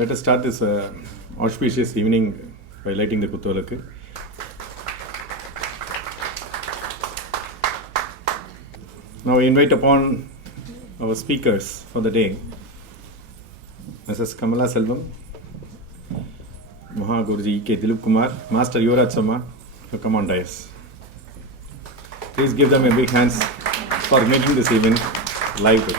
Let us start this auspicious evening by lighting the Kutholakku. Now I invite upon our speakers for the day, Mrs. Kamala Selvam, Mahaguruji E.K. Dilip Kumar, Master Yuvraj Sama, to come on dais. Please give them a big hands for making this event live.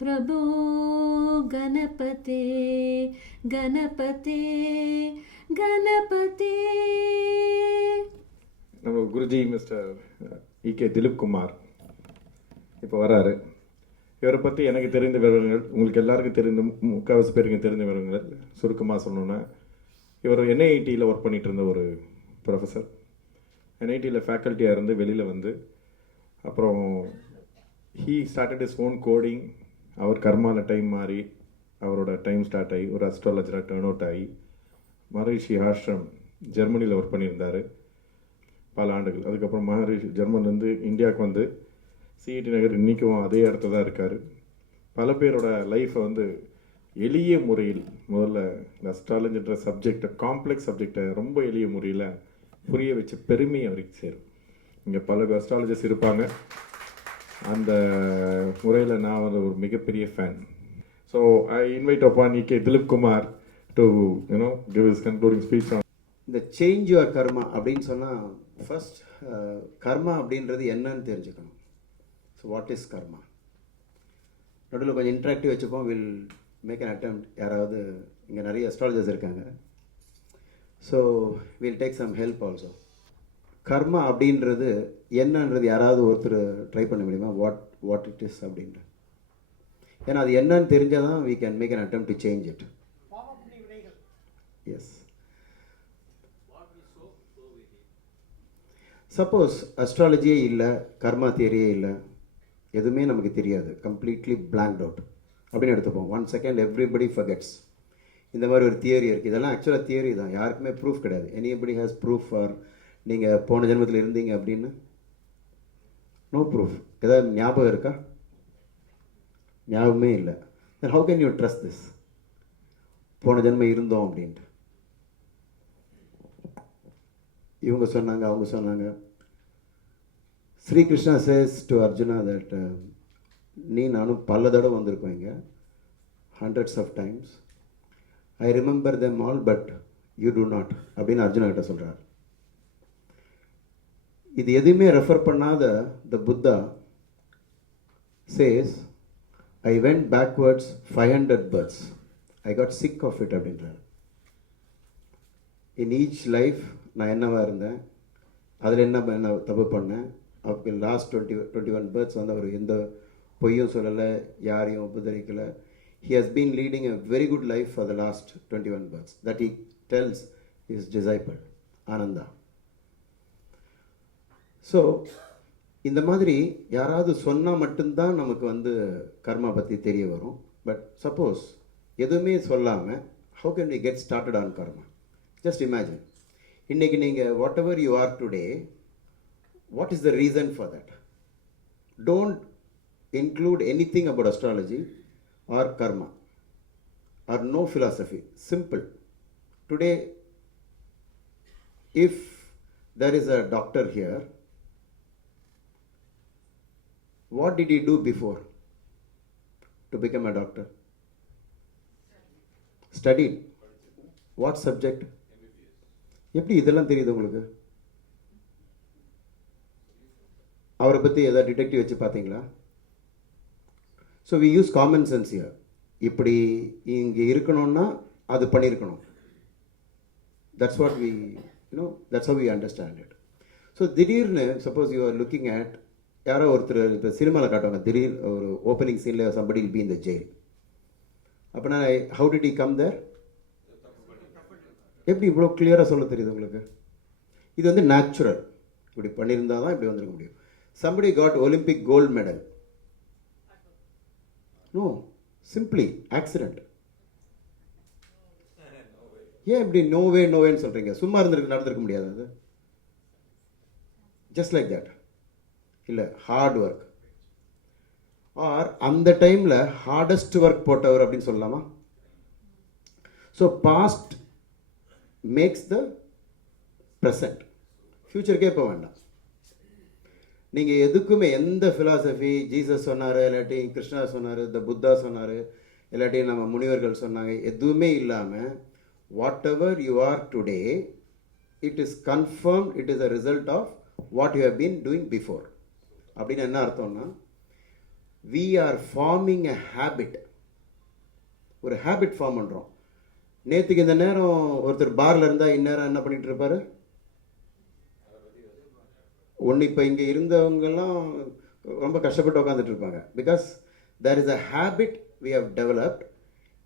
प्रभो गणपते गणपते गणपते. நம்ம Guruji mister E.K. Dilip Kumar இப்போ வராரு. இவரை பற்றி எனக்கு தெரிந்த விவரங்கள், உங்களுக்கு எல்லாருக்கும் தெரிந்த முக்கால்வாசி பேருக்கு தெரிந்த விவரங்கள் சுருக்கமாக சொல்லணுன்னா, இவர் NITயில் ஒர்க் பண்ணிகிட்டு இருந்த ஒரு ப்ரொஃபஸர். NITயில் ஃபேக்கல்ட்டியாக இருந்து வெளியில் வந்து அப்புறம் he started his own coding. அவர் கர்மாவில் டைம் மாறி அவரோட டைம் ஸ்டார்ட் ஆகி ஒரு அஸ்ட்ராலஜராக டேர்ன் அவுட் ஆகி மகரிஷி ஆஷ்ரம் ஜெர்மனியில் ஒர்க் பண்ணியிருந்தார் பல ஆண்டுகள். அதுக்கப்புறம் மகரிஷி ஜெர்மன்லேருந்து இந்தியாவுக்கு வந்து CET நகர் இன்றைக்கும் அதே இடத்துல தான் இருக்கார். பல பேரோட லைஃப்பை வந்து எளிய முறையில், முதல்ல இந்த அஸ்ட்ராலஜின்ற சப்ஜெக்டை, காம்ப்ளெக்ஸ் சப்ஜெக்டை ரொம்ப எளிய முறையில் புரிய வச்ச பெருமை அவருக்கு சேரும். இங்கே பல அஸ்ட்ராலஜர்ஸ் இருப்பாங்க, அந்த முறையில் நான் ஒரு மிகப்பெரிய fan. So I invite upon E.K. Dilip Kumar to give his concluding speech on இந்த சேஞ்ச் யுவர் கர்மா அப்படின்னு சொன்னால், ஃபர்ஸ்ட் கர்மா அப்படின்றது என்னன்னு தெரிஞ்சுக்கணும். So what is karma? நடுவில் கொஞ்சம் இன்ட்ராக்டிவ் வச்சுப்போம். Will make an attempt. யாராவது இங்கே நிறைய அஸ்ட்ராலஜர்ஸ் இருக்காங்க, so will take some help also. கர்மா அப்படின்றது என்னன்றது யாராவது ஒருத்தர் ட்ரை பண்ண முடியுமா? வாட் இட் இஸ் அப்படின்ட்டு. ஏன்னா அது என்னன்னு தெரிஞ்சால் தான் we can make an attempt to change it. Yes. Suppose அஸ்ட்ராலஜியே இல்லை, கர்மா தியரியே இல்லை, எதுவுமே நமக்கு தெரியாது, கம்ப்ளீட்லி பிளாங்க்ட் அவுட் அப்படின்னு எடுத்துப்போம். 1 செகண்ட் எவ்ரிபடி ஃபர்கெட்ஸ். இந்த மாதிரி ஒரு தியரி இருக்குது. இதெல்லாம் ஆக்சுவலாக தியரி தான், யாருக்குமே ப்ரூஃப் கிடையாது. எனிபடி ஹேஸ் ப்ரூஃப் ஃபார் நீங்கள் போன ஜென்மத்தில் இருந்தீங்க அப்படின்னு? No proof. ஏதாவது ஞாபகம் இருக்கா? ஞாபகமே இல்லை. Then how can you trust this? போன ஜென்மம் இருந்தோம் அப்படின்ட்டு இவங்க சொன்னாங்க, அவங்க சொன்னாங்க. Srikrishna says to Arjuna that நீ நானும் பல தடவை வந்திருக்கோம் இங்கே, hundreds of times. I remember them all but you two not அப்படின்னு அர்ஜுனா கிட்ட சொல்கிறார். இது எதுவுமே ரெஃபர் பண்ணாத த Buddha says I went backwards 500 births. I got sick of it அப்படின்றார். இன் ஈச் லைஃப் நான் என்னவாக இருந்தேன், அதில் என்ன தப்பு பண்ணேன். அப்போ லாஸ்ட் 21 births வந்து அவர் எந்த பொய்யும் சொல்லலை, யாரையும் உபதரிக்கலை. He has been leading a very good life for the last 21 births that he tells his disciple Ananda. So இந்த மாதிரி யாராவது சொன்னால் மட்டும்தான் நமக்கு வந்து கர்மா பற்றி தெரிய வரும். பட் சப்போஸ் எதுவுமே சொல்லாமல் how can we get started on karma? Just imagine, இன்றைக்கி நீங்கள் what ever you are today, what is the reason for that? Don't include anything about astrology or karma or no philosophy. Simple. Today, if there is a doctor here, what did he do before to become a doctor? Studied. What subject? எப்படி இதெல்லாம் தெரியுது உங்களுக்கு? அவரை பற்றி ஏதாவது detective வச்சு பார்த்தீங்களா? So we use common sense here. இப்படி இங்கே இருக்கணும்னா அது பண்ணியிருக்கணும். That's what we that's how we understand it. So திடீர்னு suppose you are looking at, யாரோ ஒருத்தர் இப்போ சினிமாவில் காட்டுவாங்க, திடீர் ஒரு ஓப்பனிங் சீனில் somebody will be in the jail. அப்படின்னா how did he come there? எப்படி இவ்வளோ கிளியராக சொல்ல தெரியுது உங்களுக்கு? இது வந்து நேச்சுரல். இப்படி பண்ணியிருந்தால் தான் இப்படி வந்துருக்க முடியும். somebody got Olympic gold medal. No, simply accident. ஏன் இப்படி நோவேன்னு சொல்கிறீங்க? சும்மா நடந்திருக்க முடியாது அது? Just like that. இல்லை, ஹார்ட் ஒர்க். ஆர் அந்த டைமில் ஹார்டஸ்ட் ஒர்க் போட்டவர் அப்படின்னு சொல்லலாமா? So past makes the present. ஃப்யூச்சருக்கே போக வேண்டாம். நீங்கள் எதுக்குமே எந்த ஃபிலாசபி, ஜீசஸ் சொன்னார், இல்லாட்டி கிருஷ்ணா சொன்னார், த புத்தா சொன்னார், இல்லாட்டி நம்ம முனிவர்கள் சொன்னாங்க, எதுவுமே இல்லாமல் whatever you are today, it is confirm, it is a result of what you have been doing before. அப்படின்னு என்ன அர்த்தம்னா, we are forming a habit. ஒரு ஹேபிட் ஃபார்ம் பண்ணுறோம். நேற்றுக்கு இந்த நேரம் ஒருத்தர் பாரில் இருந்தால் இந்நேரம் என்ன பண்ணிட்டு இருப்பாரு? ஒன்று இப்போ இங்கே இருந்தவங்கெல்லாம் ரொம்ப கஷ்டப்பட்டு உட்காந்துட்டு இருப்பாங்க. Because there is a habit we have developed.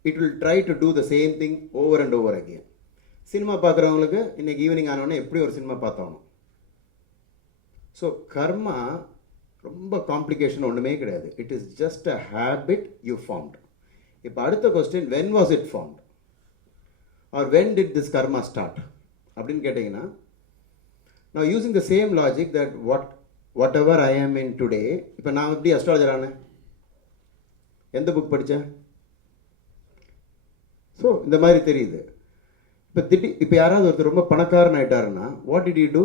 It will try to do the same thing over and over again. Cinema பார்க்குறவங்களுக்கு இன்றைக்கி ஈவினிங் ஆனோடனே எப்படி ஒரு சினிமா பார்த்தாகணும். ஸோ கர்மா ரொம்ப காம்ப்ளிகேஷன் ஒன்றுமே கிடையாது. It is just a habit you formed. இப்போ அடுத்த question, when was it formed or when did this karma start அப்படின்னு கேட்டிங்கன்னா, now using the same logic that whatever I am in today, இப்போ நான் எப்படி அஸ்ட்ராலஜர் ஆனேன்? எந்த புக் படித்தேன்? ஸோ இந்த மாதிரி தெரியுது. இப்போ யாராவது ஒருத்தர் ரொம்ப பணக்காரன் ஆகிட்டாருன்னா, what did you do?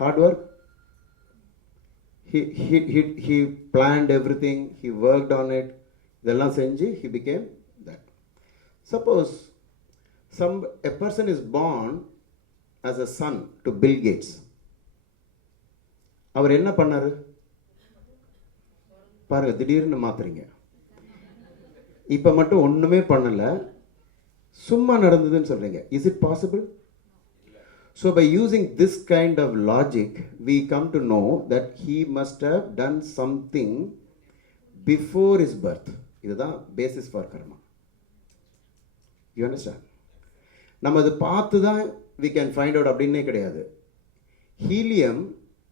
Hard work. He planned everything, he worked on it, இதெல்லாம் செஞ்சு he became that. Suppose a person is born as a son to Bill Gates. அவர் என்ன பண்ணாரு பாருங்க, திடீர்னு மாத்துறீங்க. இப்போ மட்டும் ஒன்றுமே பண்ணலை, சும்மா நடந்ததுன்னு சொல்கிறீங்க. Is it possible? So by using this kind of logic, we come to know that he must have done something before his birth. இதுதான் basis for karma. You understand? நம்ம அது பார்த்து தான் we can find out அப்படின்னே கிடையாது. Helium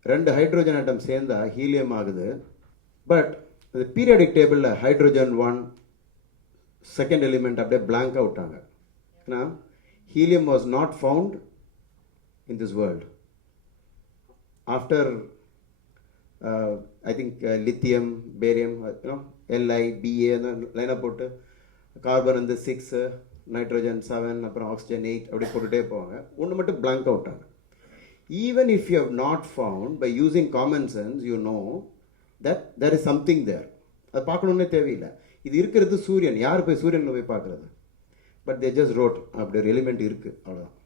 2 hydrogen ஆட்டம் சேர்ந்தா helium ஆகுது. But அந்த பீரியாடிக் டேபிளில் ஹைட்ரோஜன் 1 செகண்ட் எலிமெண்ட் அப்படியே blank அவுட்டாங்க. ஏன்னா helium was not found in this world. After I think lithium, barium, Li, Ba லைனாக போட்டு கார்பன் வந்து 6, நைட்ரோஜன் 7, அப்புறம் ஆக்சிஜன் 8 அப்படி போட்டுகிட்டே போவாங்க. ஒன்று மட்டும் blank அவுட்டாங்க. Even if you have not found, by using common sense, you know that there is something there. அது பார்க்கணுன்னே தேவையில்லை. இது இருக்கிறது சூரியன். யார் போய் சூரியனில் போய் பார்க்குறது? பட் தே ஜஸ்ட் ரோட் அப்படி ஒரு எலிமெண்ட் இருக்குது, அவ்வளோதான்.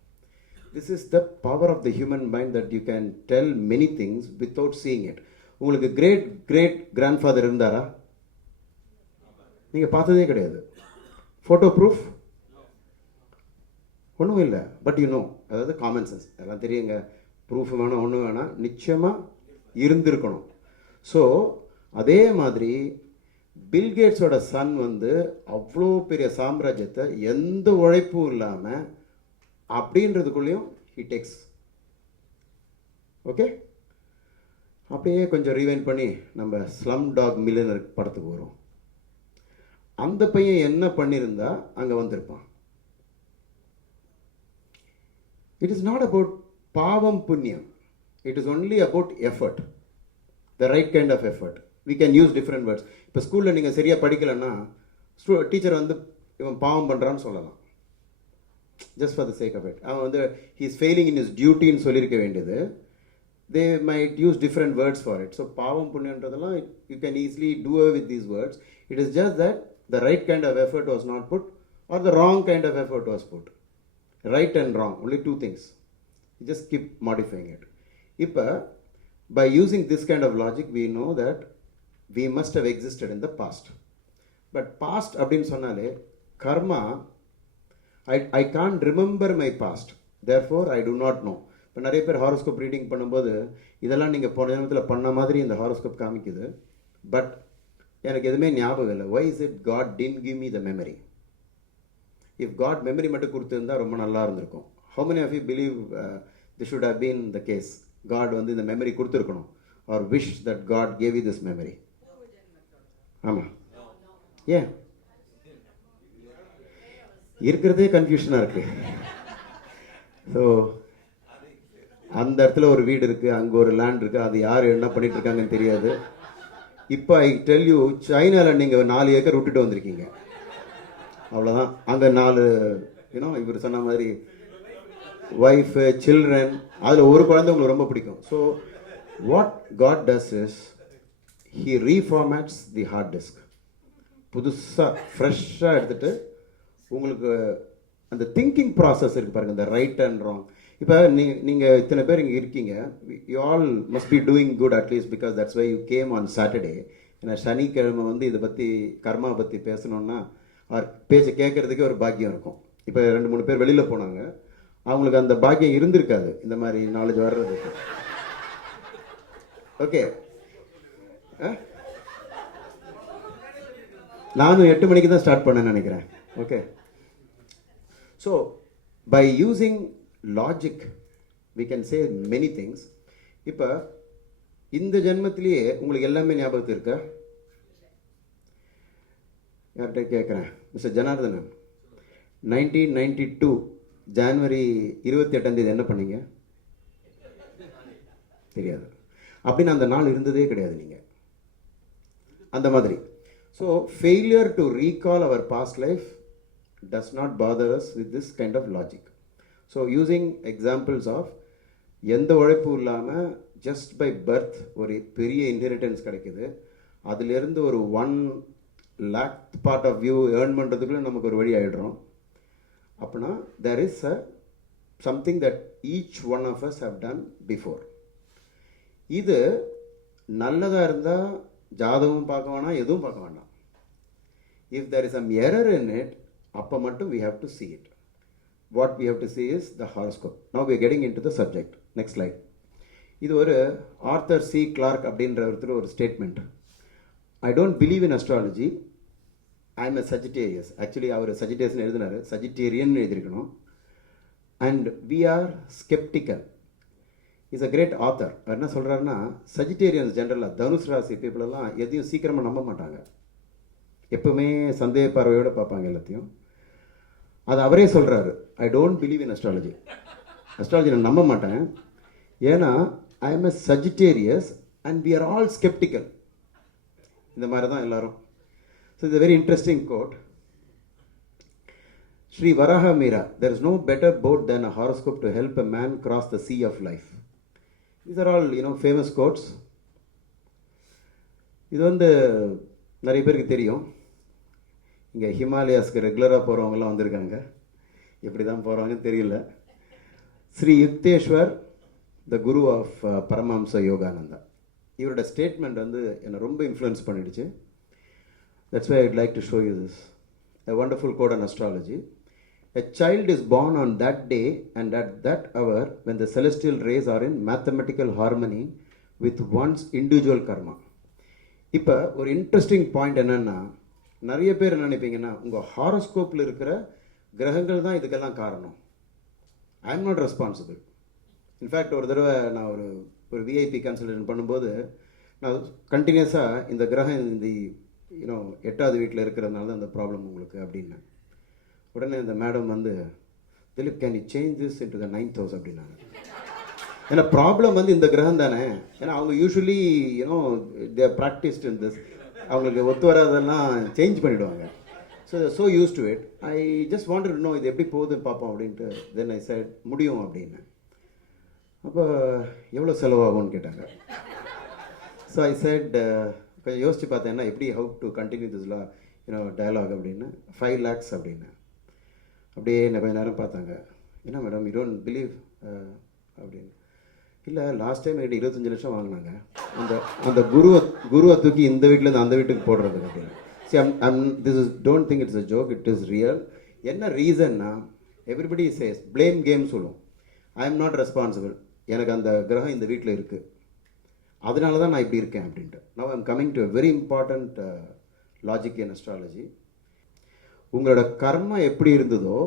This is the power of the human mind, that you can tell many things without seeing it. உங்களுக்கு great grandfather இருந்தாரா? நீங்கள் பார்த்ததே கிடையாது. ஃபோட்டோ ப்ரூஃப் ஒன்றும் இல்லை. பட் யூ நோ, அதாவது காமன் சென்ஸ் அதெல்லாம் தெரியுங்க. ப்ரூஃப் வேணாம், ஒன்றும் வேணாம், நிச்சயமாக இருந்திருக்கணும். ஸோ அதே மாதிரி பில்கேட்ஸோட சன் வந்து அவ்வளோ பெரிய சாம்ராஜ்யத்தை எந்த உழைப்பும் இல்லாமல் அப்படின்றதுக்குள்ளேயும் ஹி டேக்ஸ். ஓகே, அப்படியே கொஞ்சம் ரீவைண்ட் பண்ணி நம்ம ஸ்லம் டாக் மில்லியனர் படத்துக்கு வரும். அந்த பையன் என்ன பண்ணியிருந்தா அங்கே வந்திருப்பான். இட் இஸ் நாட் அபவுட் பாவம் புண்ணியம். It is only about effort, the right kind of effort. We can use different words. இப்போ ஸ்கூலில் நீங்கள் சரியாக படிக்கலைன்னா டீச்சர் வந்து இவன் பாவம் பண்ணுறான்னு சொல்லலாம், just for the sake of it. அவன் வந்து he is failing in his duty ன்னு சொல்லியிருக்க வேண்டியது. they might use different words for it. So பாவம் புண்ணியன்றதெல்லாம் you can easily do away with these words. It is just that the right kind of effort was not put, or the wrong kind of effort was put. Right and wrong, only two things. You just keep modifying it. இப்போ by using this kind of logic, we know that we must have existed in the past. But past அப்படின்னு சொன்னாலே கர்மா, I can't remember my past, therefore I do not know. இப்போ நிறைய பேர் horoscope reading பண்ணும்போது இதெல்லாம் நீங்கள் போன ஜென்மத்தில் பண்ண மாதிரி இந்த ஹாரோஸ்கோப் காமிக்குது, பட் எனக்கு எதுவுமே ஞாபகம் இல்லை. why is it God didn't give me the memory? if God memory மட்டும் கொடுத்துருந்தா ரொம்ப நல்லா இருந்திருக்கும். how many of you believe this should have been the case? God வந்து இந்த மெமரி கொடுத்துருக்கணும், or wish that God gave you this memory? ஆமாம். ஏன் இருக்கிறதே கன்ஃபியூஷனாக இருக்குது. ஸோ அந்த இடத்துல ஒரு வீடு இருக்குது, அங்கே ஒரு லேண்ட் இருக்குது, அது யார் என்ன பண்ணிட்டு இருக்காங்கன்னு தெரியாது. இப்போ ஐ டெல் யூ, சைனாவில் நீங்கள் 4 ஏக்கர் விட்டுட்டு வந்திருக்கீங்க, அவ்வளோதான். அங்கே 4 இவர் சொன்ன மாதிரி ஒய்ஃபு, சில்ட்ரன், அதில் ஒரு குழந்தை உங்களுக்கு ரொம்ப பிடிக்கும். So what God does is he reformats the hard disk. புதுசாக ஃப்ரெஷ்ஷாக எடுத்துகிட்டு உங்களுக்கு அந்த திங்கிங் ப்ராசஸ் இருக்குது பாருங்கள், இந்த ரைட் அண்ட் ராங். இப்போ நீங்கள் இத்தனை பேர் இங்கே இருக்கீங்க, you all must be doing good at least because that's why you came on Saturday. ஏன்னா சனிக்கிழமை வந்து இதை பற்றி கர்மா பற்றி பேசணுன்னா அவர் பேச்சை கேட்குறதுக்கே ஒரு பாக்கியம் இருக்கும். இப்போ 2-3 பேர் வெளியில் போனாங்க, அவங்களுக்கு அந்த பாக்கியம் இருந்திருக்காது இந்த மாதிரி நாலேஜ் வர்றதுக்கு. ஓகே, நானும் 8 மணிக்கு தான் ஸ்டார்ட் பண்ணேன்னு நினைக்கிறேன். Okay, so by using logic we can say many things. இப்போ இந்த ஜென்மத்திலேயே உங்களுக்கு எல்லாமே ஞாபகத்தில் இருக்கா? யார்கிட்ட கேட்குறேன், மிஸ்டர் ஜனார்தனன், 1992 ஜான்வரி 28 என்ன பண்ணீங்க? தெரியாது. அப்படின்னு அந்த நாள் இருந்ததே கிடையாது நீங்கள், அந்த மாதிரி. So failure to recall our past life does not bother us with this kind of logic. So using examples of எந்த உழைப்பும் இல்லாமல் just by birth ஒரு பெரிய இன்ஹெரிட்டன்ஸ் கிடைக்குது, அதிலிருந்து ஒரு 1 lakh part of view earn பண்ணுறதுக்குள்ள நமக்கு ஒரு வழி ஆகிடுறோம். அப்படின்னா there is something that each one of us have done before. இது நல்லதாக இருந்தால் ஜாதகம் பார்க்க வேணாம், எதுவும் பார்க்க வேண்டாம். If there is some error in it, அப்போ மட்டும் we have to see it. What we have to see is the horoscope. Now we are getting into the subject. Next slide. இது ஒரு ஆர்தர் சி கிளார்க் அப்படின்ற ஒருத்தர் ஒரு statement. I don't believe in astrology, I am a Sagittarius. Actually அவர் Sagittarian எழுதினார், Sagittarian எழுதியிருக்கணும். And we are sceptical. Is a great author. அவர் என்ன சொல்கிறாருன்னா, சஜிட்டேரியன்ஸ் ஜென்ரலாக தனுஷ் ராசி பீப்புளெல்லாம் எதையும் சீக்கிரமாக நம்ப மாட்டாங்க, எப்பவுமே சந்தேக பார்வையோடு பார்ப்பாங்க எல்லாத்தையும். அது அவரே சொல்கிறாரு, I don't believe in astrology. Astrology நான் நம்ப மாட்டேன், ஏன்னா I am a Sagittarius and we are all sceptical. இந்த மாதிரி தான் எல்லாரும். ஸோ இது very interesting quote. Sri Varahamihira, there is no better boat than a horoscope to help a man cross the sea of life. These are all famous quotes. இது வந்து நிறைய பேருக்கு தெரியும். இங்கே ஹிமாலயாஸ்க்கு ரெகுலராக போகிறவங்கலாம் வந்திருக்காங்க, எப்படி தான் போகிறாங்கன்னு தெரியல. ஸ்ரீ யுக்தேஸ்வர், த குரு ஆஃப் பரமஹம்ச யோகானந்தா, இவரோட ஸ்டேட்மெண்ட் வந்து என்னை ரொம்ப இன்ஃப்ளூயன்ஸ் பண்ணிடுச்சு. That's why I'd like to show you this a wonderful quote on astrology. A child is born on that day and at that hour when the celestial rays are in mathematical harmony with one's individual karma. இப்போ ஒரு interesting point என்னென்னா, நிறைய பேர் என்ன நினைப்பீங்கன்னா, உங்கள் ஹாரோஸ்கோப்பில் இருக்கிற கிரகங்கள் தான் இதுக்கெல்லாம் காரணம். I am not responsible. In fact ஒரு தடவை நான் ஒரு விஐபி கன்சல்டேஷன் பண்ணும்போது நான் கண்டினியூஸாக இந்த கிரகம் இந்த 8வது வீட்டில் இருக்கிறதுனால தான் அந்த ப்ராப்ளம் உங்களுக்கு அப்படின்னு. உடனே இந்த மேடம் வந்து, Dilip can you change this into the 9th house அப்படின்னாங்க. ஏன்னா ப்ராப்ளம் வந்து இந்த கிரகம் தானே. ஏன்னா அவங்க usually they practised in this, அவங்களுக்கு ஒத்து வராதெல்லாம் சேஞ்ச் பண்ணிவிடுவாங்க. So use to it. I just wanted to know இது எப்படி போகுதுன்னு பார்ப்போம் அப்படின்ட்டு. தென் ஐ செட் முடியும் அப்படின்னு. அப்போ எவ்வளோ செலவாகும்னு கேட்டாங்க. ஸோ ஐ செட், கொஞ்சம் யோசித்து பார்த்தேன்னா எப்படி how to continue this dialogue அப்படின்னு. 5 lakhs அப்படின்னு. அப்படியே என்ன கொஞ்ச நேரம் பார்த்தாங்க. என்ன மேடம் யூ டோன்ட் பிலீவ் அப்படின்னு. இல்லை, லாஸ்ட் டைம் என்கிட்ட 25 லட்சம் வாங்கினாங்க, அந்த குருவை தூக்கி இந்த வீட்டிலேருந்து அந்த வீட்டுக்கு போடுறதுக்கு அப்படின்னு. Don't think it's a joke, it is real. என்ன ரீசன்னா, எவ்ரிபடி சேஸ் பிளேம் கேம் சொல்லுவோம். ஐ எம் நாட் ரெஸ்பான்சிபிள், எனக்கு அந்த கிரகம் இந்த வீட்டில் இருக்குது, அதனால தான் நான் இப்படி இருக்கேன் அப்படின்ட்டு. Now I am coming to a very important logic in astrology. உங்களோட கர்மா எப்படி இருந்ததோ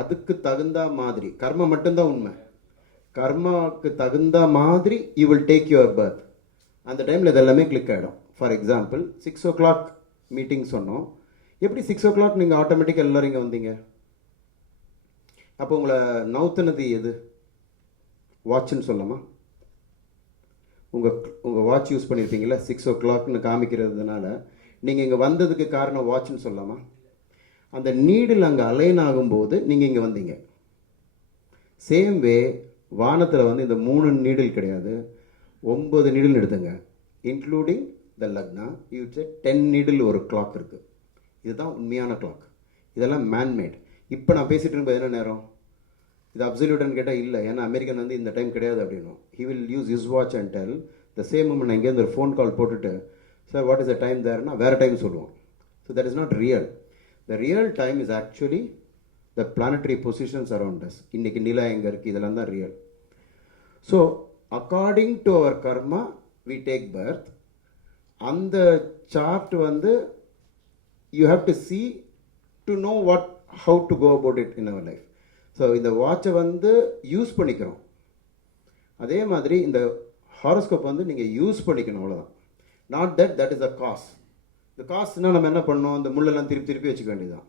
அதுக்கு தகுந்த மாதிரி, கர்மா மட்டும்தான் உண்மை, கர்மாவுக்கு தகுந்த மாதிரி you will take your birth. அந்த டைமில் இதெல்லாமே கிளிக் ஆகிடும். ஃபார் எக்ஸாம்பிள் 6 o'clock மீட்டிங் சொன்னோம். எப்படி 6 o'clock நீங்கள் ஆட்டோமேட்டிக்காக எல்லோரும் இங்கே வந்தீங்க? அப்போ உங்களை நவுத்துனது எது? வாட்ச்னு சொல்லலாமா? உங்கள் வாட்ச் யூஸ் பண்ணியிருப்பீங்களா 6 o'clockனு காமிக்கிறதுனால நீங்கள் இங்கே வந்ததுக்கு காரணம் வாட்ச்னு சொல்லலாமா? அந்த நீடில் அங்கே அலைன் ஆகும்போது நீங்கள் இங்கே வந்தீங்க. சேம் வே வானத்தில் வந்து இந்த 3 நீடில் கிடையாது, 9 நீடில் எடுத்துங்க, இன்க்ளூடிங் த லக்னா. யூ 10 நீடில் ஒரு கிளாக் இருக்குது. இதுதான் உண்மையான கிளாக். இதெல்லாம் மேன்மேட். இப்போ நான் பேசிகிட்டு இருக்கும்போது என்ன நேரம் இது அப்சல்யூட்னு கேட்டால் இல்லை, ஏன்னா அமெரிக்கன் வந்து இந்த டைம் கிடையாது அப்படின்னும். He will use his watch and tell the same moment. நான் இங்கேருந்து ஒரு ஃபோன் கால் போட்டுட்டு sir what is the time தேர்னா வேறு டைம் சொல்லுவோம். So that is not real. The real time is actually the planetary positions around us. இன்றைக்கி நிலா எங்கே இருக்குது, இதெல்லாம் தான் real. So according to our karma we take birth. அந்த சார்ட் வந்து you have to see to know what how to go about it in our life. So இந்த வாட்சை வந்து யூஸ் பண்ணிக்கிறோம். அதே மாதிரி இந்த ஹாரோஸ்கோப் வந்து நீங்கள் யூஸ் பண்ணிக்கணும், அவ்வளோதான். Not that is the cause. இந்த காசுனால் நம்ம என்ன பண்ணோம், இந்த முள்ளெல்லாம் திருப்பி வச்சுக்க வேண்டியதுதான்.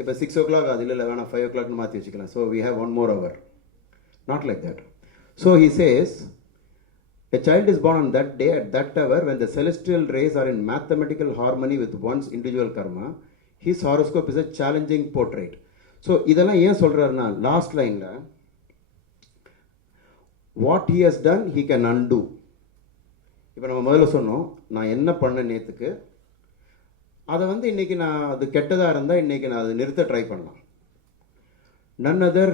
இப்போ 6 o'clock அது இல்லை வேணாம் 5 o'clockனு மாற்றி வச்சுக்கலாம். So we have 1 more hour. Not like that. So he says a child is born on that day at that hour when the celestial rays are in mathematical harmony with one's individual karma. His horoscope is a challenging portrait. So இதெல்லாம் ஏன் சொல்கிறாருன்னா last லைனில் what he has done he can undo. இப்போ நம்ம முதல்ல சொன்னோம் நான் என்ன பண்ணேன் நேற்றுக்கு, அதை வந்து இன்றைக்கி நான் அது கெட்டதாக இருந்தால் இன்றைக்கி நான் அதை நிறுத்த ட்ரை பண்ணலாம். none other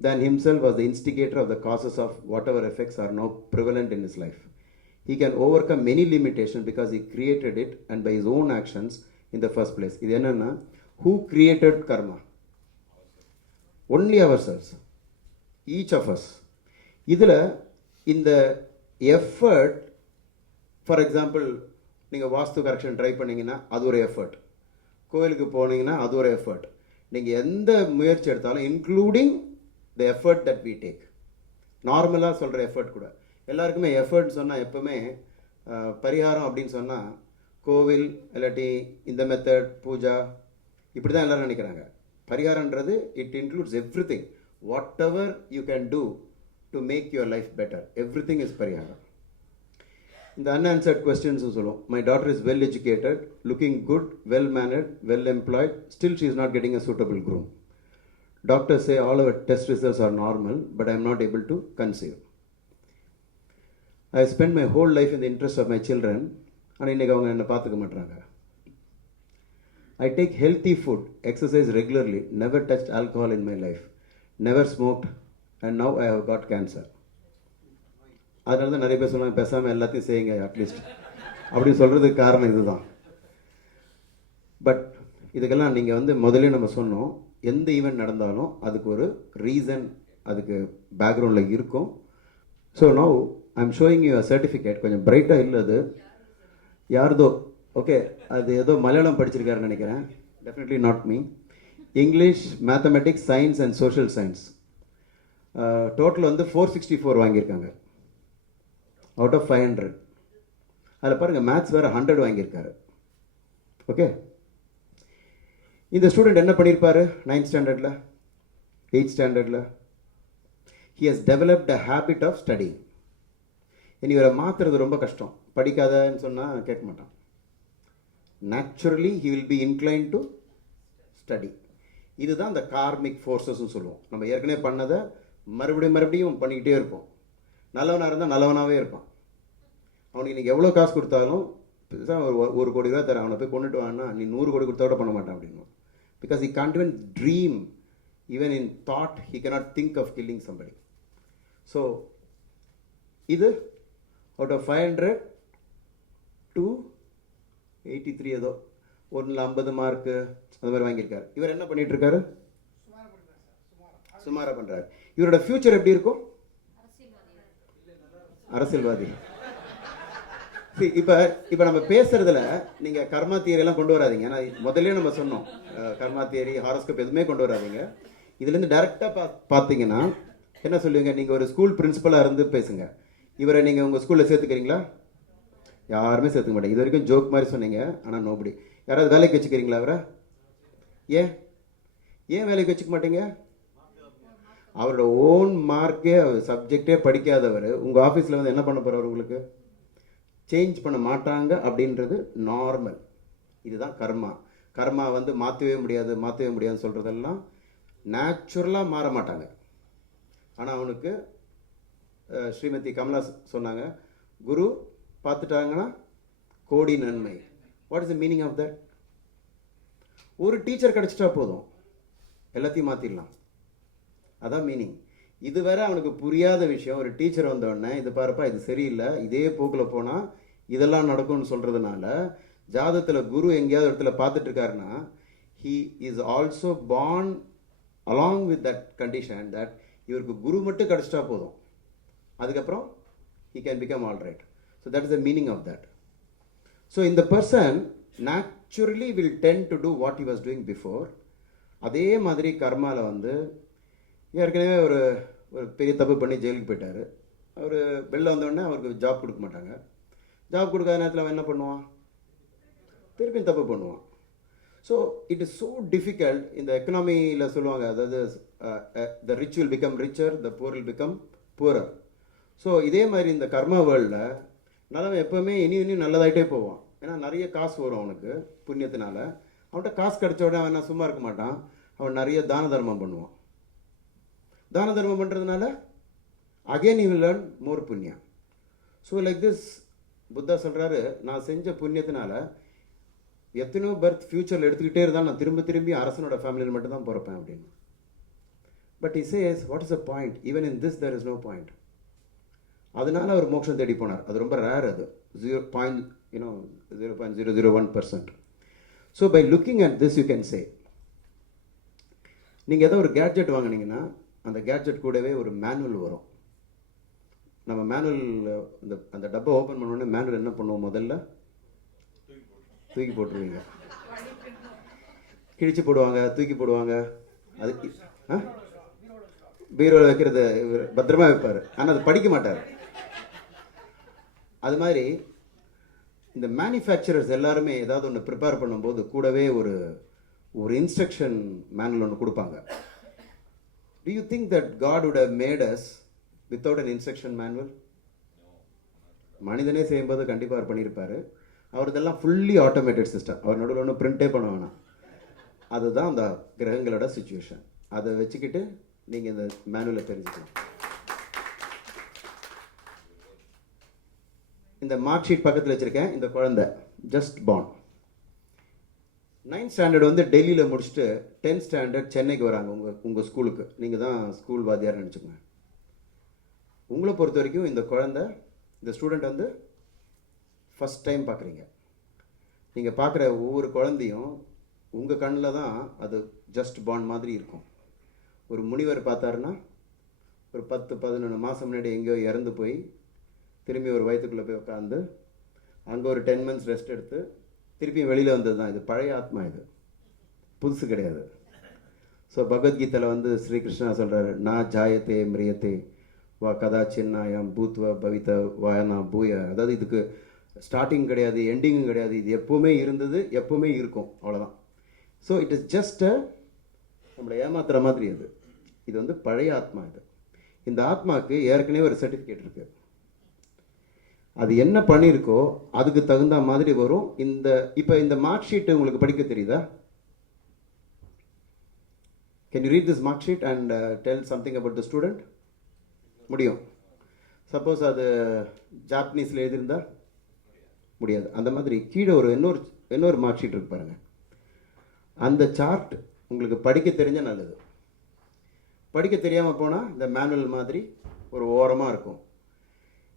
than himself was the instigator of the causes of whatever effects are now prevalent in his life. He can overcome many limitations because he created it and by his own actions in the first place. இது என்னன்னா, who created karma? Only ourselves, each of us. இதில் இந்த effort, for example நீங்கள் வாஸ்து correction try பண்ணிங்கன்னா அது ஒரு effort, கோயிலுக்கு போனீங்கன்னா அது ஒரு எஃபர்ட். நீங்கள் எந்த முயற்சி எடுத்தாலும் including the effort that we take. நார்மலாக சொல்கிற எஃபர்ட் கூட எல்லாருக்குமே எஃபர்ட் சொன்னால் எப்போவுமே பரிகாரம் அப்படின்னு சொன்னால் கோவில் இல்லாட்டி இந்த மெத்தட் பூஜா இப்படி தான் எல்லோரும் நினைக்கிறாங்க. பரிகாரன்றது it includes everything. Whatever you can do to make your life better, everything is பரிகாரம். இந்த unanswered questions சொல்லுவோம். My daughter is well educated, looking good, well mannered, well employed, still she is not getting a suitable groom. Doctors say all our test results are normal, but I am not able to conceive. I spent my whole life in the interest of my children, ஆனால் இன்றைக்கி அவங்க என்னை பார்த்துக்க மாட்டாங்க. I take healthy food, exercise regularly, never touched alcohol in my life, never smoked, and now I have got cancer. அதனால தான் நிறைய பேர் சொன்னாங்க பேசாமல் எல்லாத்தையும் செய்யுங்க அட்லீஸ்ட் அப்படின்னு சொல்கிறதுக்கு காரணம் இதுதான். பட் இதுக்கெல்லாம் நீங்கள் வந்து முதல்ல நம்ம சொன்னோம், எந்த ஈவெண்ட் நடந்தாலும் அதுக்கு ஒரு ரீசன் அதுக்கு பேக்ரவுண்டில் இருக்கும். So now I am showing you a certificate. கொஞ்சம் பிரைட்டாக இல்லை, அது யார்தோ, ஓகே, அது ஏதோ மலையாளம் படிச்சிருக்காருன்னு நினைக்கிறேன். Definitely not me. English, mathematics, science and social science total வந்து 464 வாங்கியிருக்காங்க அவுட் ஆஃப் 500. அதில் பாருங்கள் மேத்ஸ் வேறு 100 வாங்கியிருக்காரு. ஓகே, இந்த ஸ்டூடெண்ட் என்ன பண்ணியிருப்பார் 9th ஸ்டாண்டர்டில் 8th ஸ்டாண்டர்டில்? He has developed a habit of study. இனி இவரை மாற்றுறது ரொம்ப கஷ்டம். படிக்காதன்னு சொன்னால் கேட்க மாட்டான். Naturally he will be incline to study. இதுதான் இந்த கார்மிக் ஃபோர்ஸஸ்ன்னு சொல்லுவோம். நம்ம ஏற்கனவே பண்ணதை மறுபடியும் பண்ணிக்கிட்டே இருப்போம். நல்லவனாக இருந்தால் நல்லவனாகவே இருப்பான். அவனுக்கு இன்றைக்கி எவ்வளோ காசு கொடுத்தாலும் ஒரு கோடி ரூபா தர, அவனை போய் கொண்டுட்டு வான்னா நீ 100 கோடி கொடுத்தா கூட பண்ண மாட்டான் அப்படின்னு. Because he can't even dream, even in thought he cannot think of killing somebody. So இது out of 500 to 83 ஏதோ ஒன்றில் 50 மார்க்கு அது மாதிரி வாங்கியிருக்காரு. இவர் என்ன பண்ணிட்டு இருக்காரு? சுமாராக பண்ணுறாரு. இவரோட ஃபியூச்சர் எப்படி இருக்கும்? அரசியல்வாதி. இப்போ நம்ம பேசுறதுல நீங்க கர்மா தியரியெல்லாம் கொண்டு வராதிங்க. ஏன்னா முதல்ல நம்ம சொன்னோம் கர்மா தியரி, ஹாரோஸ்கோப் எதுவுமே கொண்டு வராதிங்க. இதுலேருந்து டைரெக்டாக பார்த்தீங்கன்னா என்ன சொல்லுவீங்க? நீங்கள் ஒரு ஸ்கூல் பிரின்சிபலாக இருந்து பேசுங்க. இவரை நீங்கள் உங்கள் ஸ்கூலில் சேர்த்துக்கிறீங்களா? யாருமே சேர்த்துக்க மாட்டாங்க. இது வரைக்கும் ஜோக் மாதிரி சொன்னீங்க, ஆனால் நோபடி. யாராவது வேலைக்கு வச்சுக்கிறீங்களா அவரை? ஏன் ஏன் வேலைக்கு வச்சுக்க மாட்டீங்க? அவரோட ஓன் மார்க்கே சப்ஜெக்டே படிக்காதவர் உங்கள் ஆஃபீஸில் வந்து என்ன பண்ண போகிறவர்? உங்களுக்கு சேஞ்ச் பண்ண மாட்டாங்க அப்படின்றது நார்மல். இதுதான் கர்மா. கர்மா வந்து மாற்றவே முடியாதுன்னு சொல்கிறதெல்லாம் நேச்சுரலாக மாற மாட்டாங்க. ஆனால் அவனுக்கு ஸ்ரீமதி கமலா சொன்னாங்க, குரு பார்த்துட்டாங்கன்னா கோடி நன்மை. What is the meaning of that? ஒரு டீச்சர் கிடச்சிட்டா போதும், எல்லாத்தையும் மாற்றிடலாம். அதான் மீனிங். இது வேற அவனுக்கு புரியாத விஷயம். ஒரு டீச்சர் வந்தோடனே இது பாருப்பா, இது சரியில்லை, இதே போக்கில் போனால் இதெல்லாம் நடக்கும்னு சொல்கிறதுனால, ஜாதகத்தில் குரு எங்கேயாவது இடத்துல பார்த்துட்டு இருக்காருன்னா, he is also born along with that condition that இவருக்கு குரு மட்டும் கிடச்சிட்டா போதும், அதுக்கப்புறம் he can become all right. So that is the meaning of that. So in the person naturally will tend to do what he was doing before. அதே மாதிரி கர்மாவில் வந்து ஏற்கனவே ஒரு பெரிய தப்பு பண்ணி ஜெயிலுக்கு போயிட்டார். அவர் வெளில வந்தோடனே அவருக்கு ஜாப் கொடுக்க மாட்டாங்க. ஜாப் கொடுக்காத நேரத்தில் அவன் என்ன பண்ணுவான்? திருப்பியும் தப்பு பண்ணுவான். So it is so difficult. இந்த எக்கனாமியில் சொல்லுவாங்க, அதாவது the rich will become richer, the poor will become poorer. So இதே மாதிரி இந்த கர்மா வேர்ல்டில் நல்லவன் எப்போவுமே இனியும் நல்லதாகிட்டே போவான். ஏன்னா நிறைய காசு வரும் அவனுக்கு புண்ணியத்தினால. அவன்கிட்ட காசு கிடச்ச உடனே அவன் சும்மா இருக்க மாட்டான், அவன் நிறைய தான தர்மம் பண்ணுவான். தான தர்மம் பண்ணுறதுனால again you will learn more புண்ணியம். ஸோ லைக் திஸ் புத்தா சொல்கிறாரு, நான் செஞ்ச புண்ணியத்தினால எத்தனையோ பர்த் ஃபியூச்சரில் எடுத்துக்கிட்டே இருந்தால் நான் திரும்பி அரசனோட ஃபேமிலியில் மட்டும்தான் பிறப்பேன் அப்படின்னு. But he says, what is the point? Even in this there is no point. அதனால அவர் மோட்சம் தேடி போனார். அது ரொம்ப ரேர். அது 0.001%. So by looking at this you can say, நீங்கள் ஏதோ ஒரு கேட்ஜெட் வாங்கினீங்கன்னா அந்த கேட்ஜெட் கூடவே ஒரு மேனுவல் வரும். நம்ம மேனுவல் அந்த டப்பை ஓப்பன் பண்ணோடனே மேனுவல் என்ன பண்ணுவோம்? முதல்ல தூக்கி போட்டுருவீங்க, கிழிச்சு போடுவாங்க, தூக்கி போடுவாங்க. அதுக்கு பீரோவில் வைக்கிறது பத்திரமா வைப்பார், ஆனால் அது படிக்க மாட்டார். அது மாதிரி இந்த மேனுஃபேக்சரர்ஸ் எல்லாருமே ஏதாவது ஒன்று ப்ரிப்பேர் பண்ணும்போது கூடவே ஒரு இன்ஸ்ட்ரக்ஷன் மேனுவல் ஒன்று கொடுப்பாங்க. Do you think that God would have made us without an instruction manual? மனிதனே செய்யும்போது கண்டிப்பாக அவர் பண்ணியிருப்பார். அவர் இதெல்லாம் ஃபுல்லி ஆட்டோமேட்டட் சிஸ்டம். அவர் நடுவில் ஒன்றும் பிரிண்டே பண்ண வேணாம். அதுதான் அந்த கிரகங்களோட சிச்சுவேஷன். அதை வச்சுக்கிட்டு நீங்கள் இந்த மேனுவலை தெரிஞ்சுக்கலாம். இந்த மார்க் ஷீட் பக்கத்தில் வச்சுருக்கேன். இந்த குழந்தை ஜஸ்ட் பார்ன் 9th ஸ்டாண்டர்ட் வந்து டெல்லியில் முடிச்சுட்டு 10th ஸ்டாண்டர்ட் சென்னைக்கு வராங்க உங்கள் ஸ்கூலுக்கு. நீங்கள் தான் ஸ்கூல் வாத்தியார்னு நினச்சிக்கோங்க. உங்களை பொறுத்த வரைக்கும் இந்த குழந்தை, இந்த ஸ்டூடெண்ட் வந்து ஃபஸ்ட் டைம் பார்க்குறீங்க. நீங்கள் பார்க்குற ஒவ்வொரு குழந்தையும் உங்கள் கண்ணில் தான் அது ஜஸ்ட் பார்ன் மாதிரி இருக்கும். ஒரு முனிவர் பார்த்தாருன்னா ஒரு 10-11 மாதம் முன்னாடி எங்கேயோ இறந்து போய் திரும்பி ஒரு வயிற்றுக்குள்ளே போய் உட்காந்து அங்கே ஒரு 10 months ரெஸ்ட் எடுத்து திருப்பியும் வெளியில் வந்தது தான். இது பழைய ஆத்மா, இது புதுசு கிடையாது. ஸோ பகவத்கீதையில் வந்து ஸ்ரீகிருஷ்ணா சொல்கிறாரு, நான் ஜாயத்தே மிரியத்தே வா கதா சின்னாயம் பூத்வ பவித வாயனா பூய. அதாவது இதுக்கு ஸ்டார்டிங் கிடையாது, எண்டிங்கும் கிடையாது. இது எப்போவுமே இருந்தது, எப்போவுமே இருக்கும், அவ்வளோதான். ஸோ இட் இஸ் ஜஸ்ட் நம்மளை ஏமாத்துற மாதிரி. இது வந்து பழைய ஆத்மா. இந்த ஆத்மாவுக்கு ஏற்கனவே ஒரு சர்டிஃபிகேட் இருக்குது. அது என்ன பண்ணியிருக்கோ அதுக்கு தகுந்த மாதிரி வரும். இப்போ இந்த மார்க் ஷீட் உங்களுக்கு படிக்க தெரியுதா? Can you read this mark sheet and tell something about the student? முடியும். சப்போஸ் அது ஜாப்பனீஸில் எழுதியிருந்தா முடியாது. அந்த மாதிரி கீழே ஒரு இன்னொரு மார்க் ஷீட் இருக்கு பாருங்கள். அந்த சார்ட் உங்களுக்கு படிக்க தெரிஞ்சால் நல்லது. படிக்க தெரியாமல் போனால் இந்த மேனுவல் மாதிரி ஒரு ஓரமாக இருக்கும்.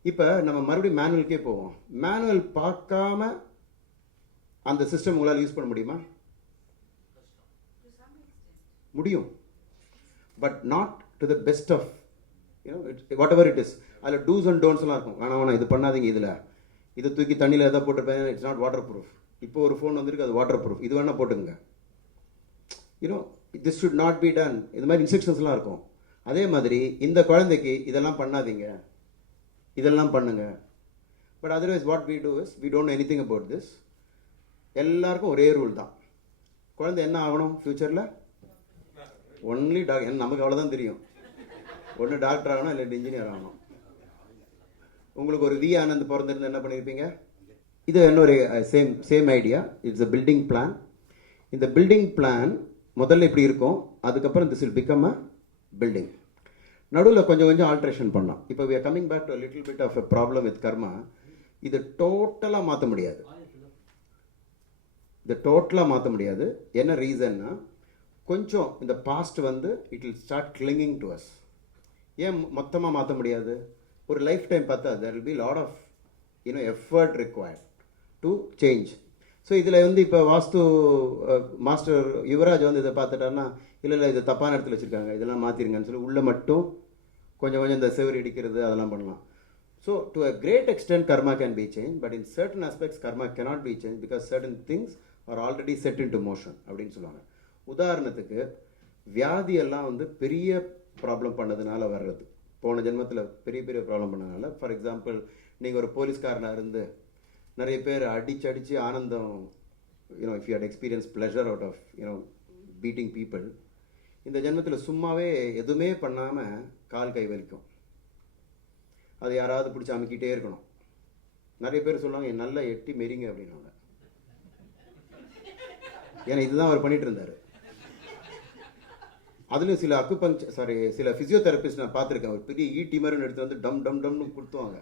இப்போ நம்ம மறுபடியும் மேனுவலுக்கே போவோம். மேனுவல் பார்க்காம அந்த சிஸ்டம் உங்களால் யூஸ் பண்ண முடியுமா? முடியும். But not to the best of whatever it is. அதில் டூஸ் அண்ட் டோன்ட்ஸ்லாம் இருக்கும். வேணாம் இது பண்ணாதீங்க, இதை தூக்கி தண்ணியில் எதாவது போட்டிருப்பேன், இட்ஸ் நாட் வாட்டர் ப்ரூஃப். இப்போ ஒரு ஃபோன் வந்துருக்கு, அது வாட்டர் ப்ரூஃப், இது வேணால் போட்டுங்க. This should not be done. இது மாதிரி இன்ஸ்ட்ரக்ஷன்ஸ்லாம் இருக்கும். அதே மாதிரி இந்த குழந்தைக்கு இதெல்லாம் பண்ணாதீங்க, இதெல்லாம் பண்ணுங்க. But otherwise what we do is we don't know anything about this. எல்லாருக்கும் ஒரே ரூல் தான். குழந்தை என்ன ஆகணும் ஃப்யூச்சரில்? Only doctor. நமக்கு அவ்வளோதான் தெரியும். ஒன்று டாக்டர் ஆகணும், இல்லை இன்ஜினியர் ஆகணும். உங்களுக்கு ஒரு வி ஆனந்த் பிறந்திருந்து என்ன பண்ணியிருப்பீங்க? இது இன்னொரு same idea. It's a building plan. இந்த பில்டிங் பிளான் முதல்ல இப்படி இருக்கும், அதுக்கப்புறம் this will become a building. நடுவில் கொஞ்சம் கொஞ்சம் ஆல்ட்ரேஷன் பண்ணலாம். இப்போ we are coming back to a little bit of a problem with karma. இது டோட்டலாக மாற்ற முடியாது. இதை டோட்டலாக மாற்ற முடியாது. என்ன ரீசன்னா, கொஞ்சம் இந்த பாஸ்ட் வந்து it will start clinging to us. ஏன் மொத்தமாக மாற்ற முடியாது? ஒரு லைஃப் டைம் பார்த்தா there will be lot of effort required to change. So இதில் வந்து இப்போ வாஸ்து மாஸ்டர் யுவராஜ் வந்து இதை பார்த்துட்டாருன்னா, இல்லை இது தப்பான இடத்துல வச்சுருக்காங்க, இதெல்லாம் மாற்றிருங்கன்னு சொல்லி உள்ளே மட்டும் கொஞ்சம் கொஞ்சம் இந்த செவரு இடிக்கிறது அதெல்லாம் பண்ணலாம். So to a great extent karma can be change, but in certain aspects karma cannot be changed because certain things are already set into motion அப்படின்னு சொல்லுவாங்க. உதாரணத்துக்கு வியாதியெல்லாம் வந்து பெரிய ப்ராப்ளம் பண்ணதுனால வர்றது, போன ஜென்மத்தில் பெரிய பெரிய ப்ராப்ளம் பண்ணதுனால. ஃபார் எக்ஸாம்பிள், நீங்கள் ஒரு போலீஸ்காரனாக இருந்து நிறைய பேர் அடிச்சு ஆனந்தம், if you had experience pleasure out of beating people, இந்த ஜென்மத்தில் சும்மாவே எதுவுமே பண்ணாமல் கால் கை வலிக்கும். அது யாராவது பிடிச்சி அமுக்கிட்டே இருக்கணும். நிறைய பேர் சொல்லுவாங்க, என் நல்லா எட்டி மெரிங்க அப்படின்னாங்க. ஏன்னா இதுதான் அவர் பண்ணிட்டு இருந்தார். அதுலேயும் சில ஃபிசியோதெரபிஸ்ட் நான் பார்த்துருக்கேன், ஒரு பெரிய ஈட்டி மருந்து எடுத்து வந்து டம் டம் டம்னு குத்துவாங்க.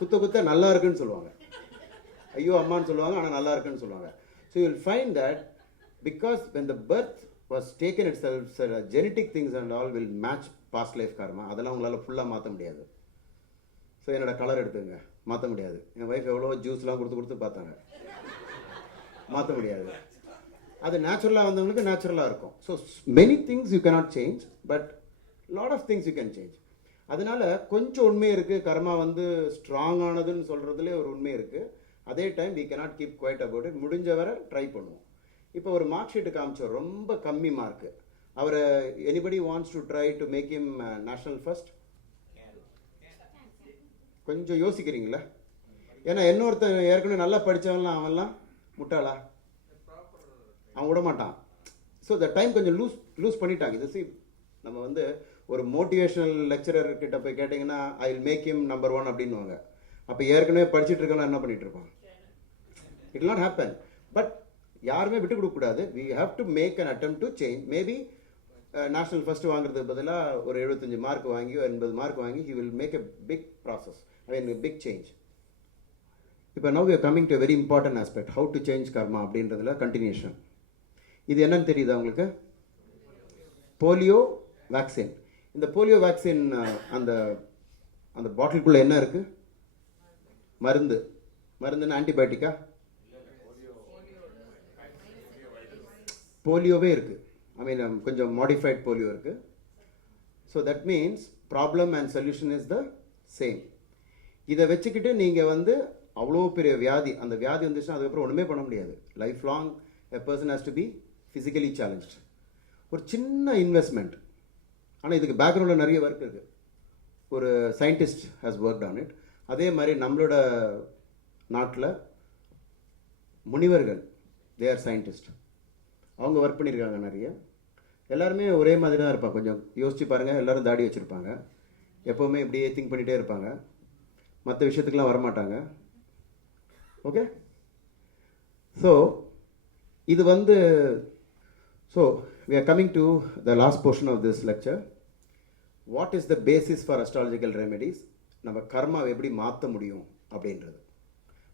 குத்த நல்லா இருக்குன்னு சொல்லுவாங்க, ஐயோ அம்மான்னு சொல்லுவாங்க, ஆனால் நல்லா இருக்குன்னு சொல்லுவாங்க. So you will find that because when the birth was taken itself, genetic things and all will match past life karma. அதெல்லாம் உங்களால் ஃபுல்லாக மாற்ற முடியாது. ஸோ என்னோட கலர் எடுத்துங்க, மாற்ற முடியாது. என் ஒய்ஃப் எவ்வளோ ஜூஸ்லாம் கொடுத்து பார்த்தாங்க, மாற்ற முடியாது. அது நேச்சுரலாக வந்தவங்களுக்கு நேச்சுரலாக இருக்கும். So many things you cannot change, but lot of things you can change. அதனால கொஞ்சம் உண்மை இருக்குது, கர்மா வந்து ஸ்ட்ராங் ஆனதுன்னு சொல்கிறதுலே ஒரு உண்மை இருக்குது. அதே time we cannot keep quiet about it. முடிஞ்ச வரை ட்ரை பண்ணுவோம். இப்போ ஒரு மார்க் ஷீட்டு காமிச்சோம், ரொம்ப கம்மி மார்க்கு. அவரை anybody wants to try to make him national first? கொஞ்சம் யோசிக்கிறீங்களா? ஏன்னா இன்னொருத்தன் ஏற்கனவே நல்லா படித்தவன்லாம் அவன்லாம் முட்டாளா? அவன் விட மாட்டான். ஸோ த டைம் கொஞ்சம் லூஸ் பண்ணிட்டாங்க. இது நம்ம வந்து ஒரு மோட்டிவேஷனல் லெக்சரர் கிட்ட போய் கேட்டிங்கன்னா I will make him number 1 அப்படின்வாங்க. அப்போ ஏற்கனவே படிச்சுட்டு இருக்கலாம் என்ன பண்ணிட்டு இருப்பான்? It will not happen. But யாருமே விட்டு கொடுக்கக்கூடாது. We have to make an attempt to change. Maybe national first வாங்குறதுக்கு பதிலாக ஒரு 75 மார்க் வாங்கி 80 மார்க் வாங்கி he will make a big process, big change. இப்போ now we are coming to very important aspect, how to change karma அப்படின்றதுல continuation. இது என்னன்னு தெரியுதா உங்களுக்கு? Polio vaccine. இந்த போலியோ வேக்சின் அந்த அந்த பாட்டிலுக்குள்ளே என்ன இருக்குது? மருந்துன்னு ஆன்டிபயோட்டிக்கா? போலியோவே இருக்குது. கொஞ்சம் மாடிஃபைட் போலியோ இருக்குது. So that means problem and solution is the same. இதை வச்சுக்கிட்டு நீங்கள் வந்து அவ்வளோ பெரிய வியாதி, அந்த வியாதி வந்துச்சுன்னா அதுக்கப்புறம் ஒன்றுமே பண்ண முடியாது. Life long a person has to be physically challenged. ஒரு சின்ன இன்வெஸ்ட்மெண்ட், ஆனால் இதுக்கு பேக்ரவுண்டில் நிறைய ஒர்க் இருக்குது. ஒரு scientist has worked on it. அதே மாதிரி நம்மளோட நாட்டில் முனிவர்கள், தே ஆர் சயின்டிஸ்ட், அவங்க ஒர்க் பண்ணியிருக்காங்க நிறைய. எல்லாருமே ஒரே மாதிரி தான் இருப்பாங்க. கொஞ்சம் யோசிச்சு பாருங்கள், எல்லோரும் தாடி வச்சுருப்பாங்க, எப்போவுமே இப்படியே திங்க் பண்ணிகிட்டே இருப்பாங்க, மற்ற விஷயத்துக்கெலாம் வரமாட்டாங்க. ஓகே, ஸோ இது வந்து so we are coming to the last portion of this lecture. What is the basis for astrological remedies? நம்ம கர்மாவை எப்படி மாற்ற முடியும் அப்படின்றது.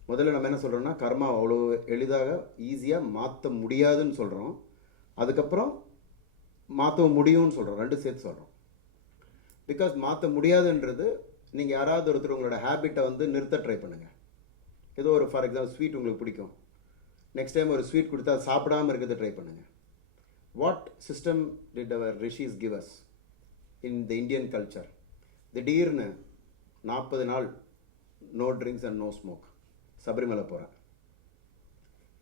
முதல்ல நம்ம என்ன சொல்கிறோம்னா, கர்மா அவ்வளோ எளிதாக ஈஸியாக மாற்ற முடியாதுன்னு சொல்கிறோம். அதுக்கப்புறம் மாற்ற முடியும்னு சொல்கிறோம், ரெண்டு சேர்த்து சொல்கிறோம். பிகாஸ் மாற்ற முடியாதுன்றது, நீங்கள் யாராவது ஒருத்தர் உங்களோட ஹேபிட்டை வந்து நிறுத்த ட்ரை பண்ணுங்கள். ஏதோ ஒரு ஃபார் எக்ஸாம்பிள் ஸ்வீட் உங்களுக்கு பிடிக்கும், நெக்ஸ்ட் டைம் ஒரு ஸ்வீட் கொடுத்தா சாப்பிடாமல் இருக்கிறத ட்ரை பண்ணுங்கள். What system did our rishis give us in the Indian culture? திடீர்னு 40 நாள் no drinks and no smoke, Sabarimala போகிறேன்,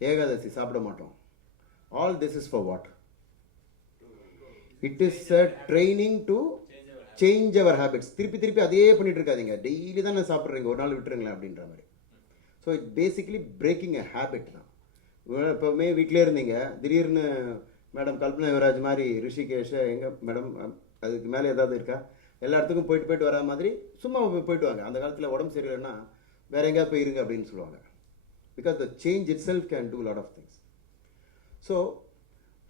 ஏகாதசி சாப்பிட மாட்டோம். All this is for what? It is a training to change our habits. திருப்பி அதே பண்ணிட்டு இருக்காதீங்க. டெய்லி தான் நான் சாப்பிட்றீங்க, ஒரு நாள் விட்டுருங்களேன் அப்படின்ற மாதிரி. So it basically breaking a habit தான். எப்போவுமே வீட்டிலே இருந்தீங்க, திடீர்னு மேடம் கல்பனா யுவராஜ் மாதிரி ரிஷிகேஷ் எங்கே மேடம் அதுக்கு மேலே ஏதாவது இருக்கா, எல்லா இடத்துக்கும் போயிட்டு வர மாதிரி சும்மா போயிட்டு வாங்க. அந்த காலத்தில் உடம்பு சரியில்லைன்னா வேற எங்கேயா போய் இருங்க அப்படின்னு சொல்லுவாங்க. Because the change itself can do lot of things. So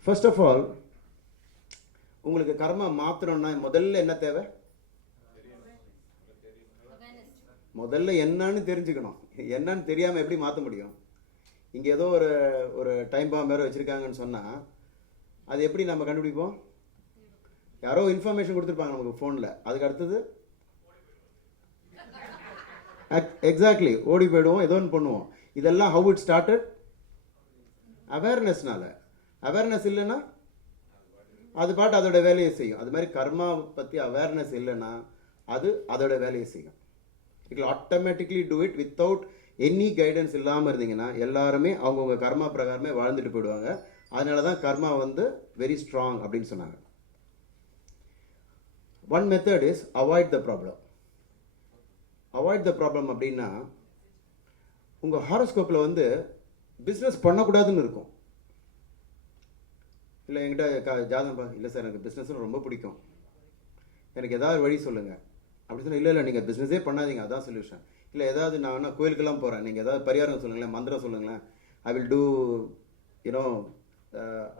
first of all உங்களுக்கு கர்மா மாற்றணும்னா முதல்ல என்ன தேவை? முதல்ல என்னன்னு தெரிஞ்சுக்கணும். என்னன்னு தெரியாமல் எப்படி மாற்ற முடியும்? இங்கே ஏதோ ஒரு டைம் பாம் வேறு வச்சுருக்காங்கன்னு சொன்னால் அது எப்படி நம்ம கண்டுபிடிப்போம்? யாரோ இன்ஃபர்மேஷன் கொடுத்துருப்பாங்க நமக்கு ஃபோனில், அதுக்கு அடுத்தது எக்ஸாக்ட்லி ஓடி போயிடுவோம், ஏதோ ஒன்று பண்ணுவோம். இதெல்லாம் ஹவு இட் ஸ்டார்டட்? அவேர்னஸ்னால. அவேர்னஸ் இல்லைன்னா அது பாட்டு அதோட வேலையை செய்யும். அது மாதிரி கர்மா பற்றி அவேர்னஸ் இல்லைன்னா அது அதோட வேலையை செய்யும். It will automatically do it without any guidance இல்லாமல் இருந்தீங்கன்னா எல்லாருமே அவங்கவுங்க கர்மா பிரகாரமே வாழ்ந்துட்டு போயிடுவாங்க. அதனால தான் கர்மா வந்து வெரி ஸ்ட்ராங் அப்படின்னு சொன்னாங்க. One method is avoid the problem. Avoid the problem அப்படின்னா உங்கள் ஹாரோஸ்கோப்பில் வந்து பிஸ்னஸ் பண்ணக்கூடாதுன்னு இருக்கும். இல்லை என்கிட்ட ஜாதகம் இல்லை சார் எனக்கு பிஸ்னஸ் ரொம்ப பிடிக்கும், எனக்கு ஏதாவது வழி சொல்லுங்கள் அப்படி சொன்னால், இல்லை நீங்கள் பிஸ்னஸே பண்ணாதீங்க, அதான் சொல்யூஷன். இல்லை ஏதாவது நான் வேணா கோயிலுக்கெல்லாம் போகிறேன், நீங்கள் ஏதாவது பரிகாரம் சொல்லுங்களேன், மந்திரம் சொல்லுங்களேன், ஐ வில் டூ யூனோ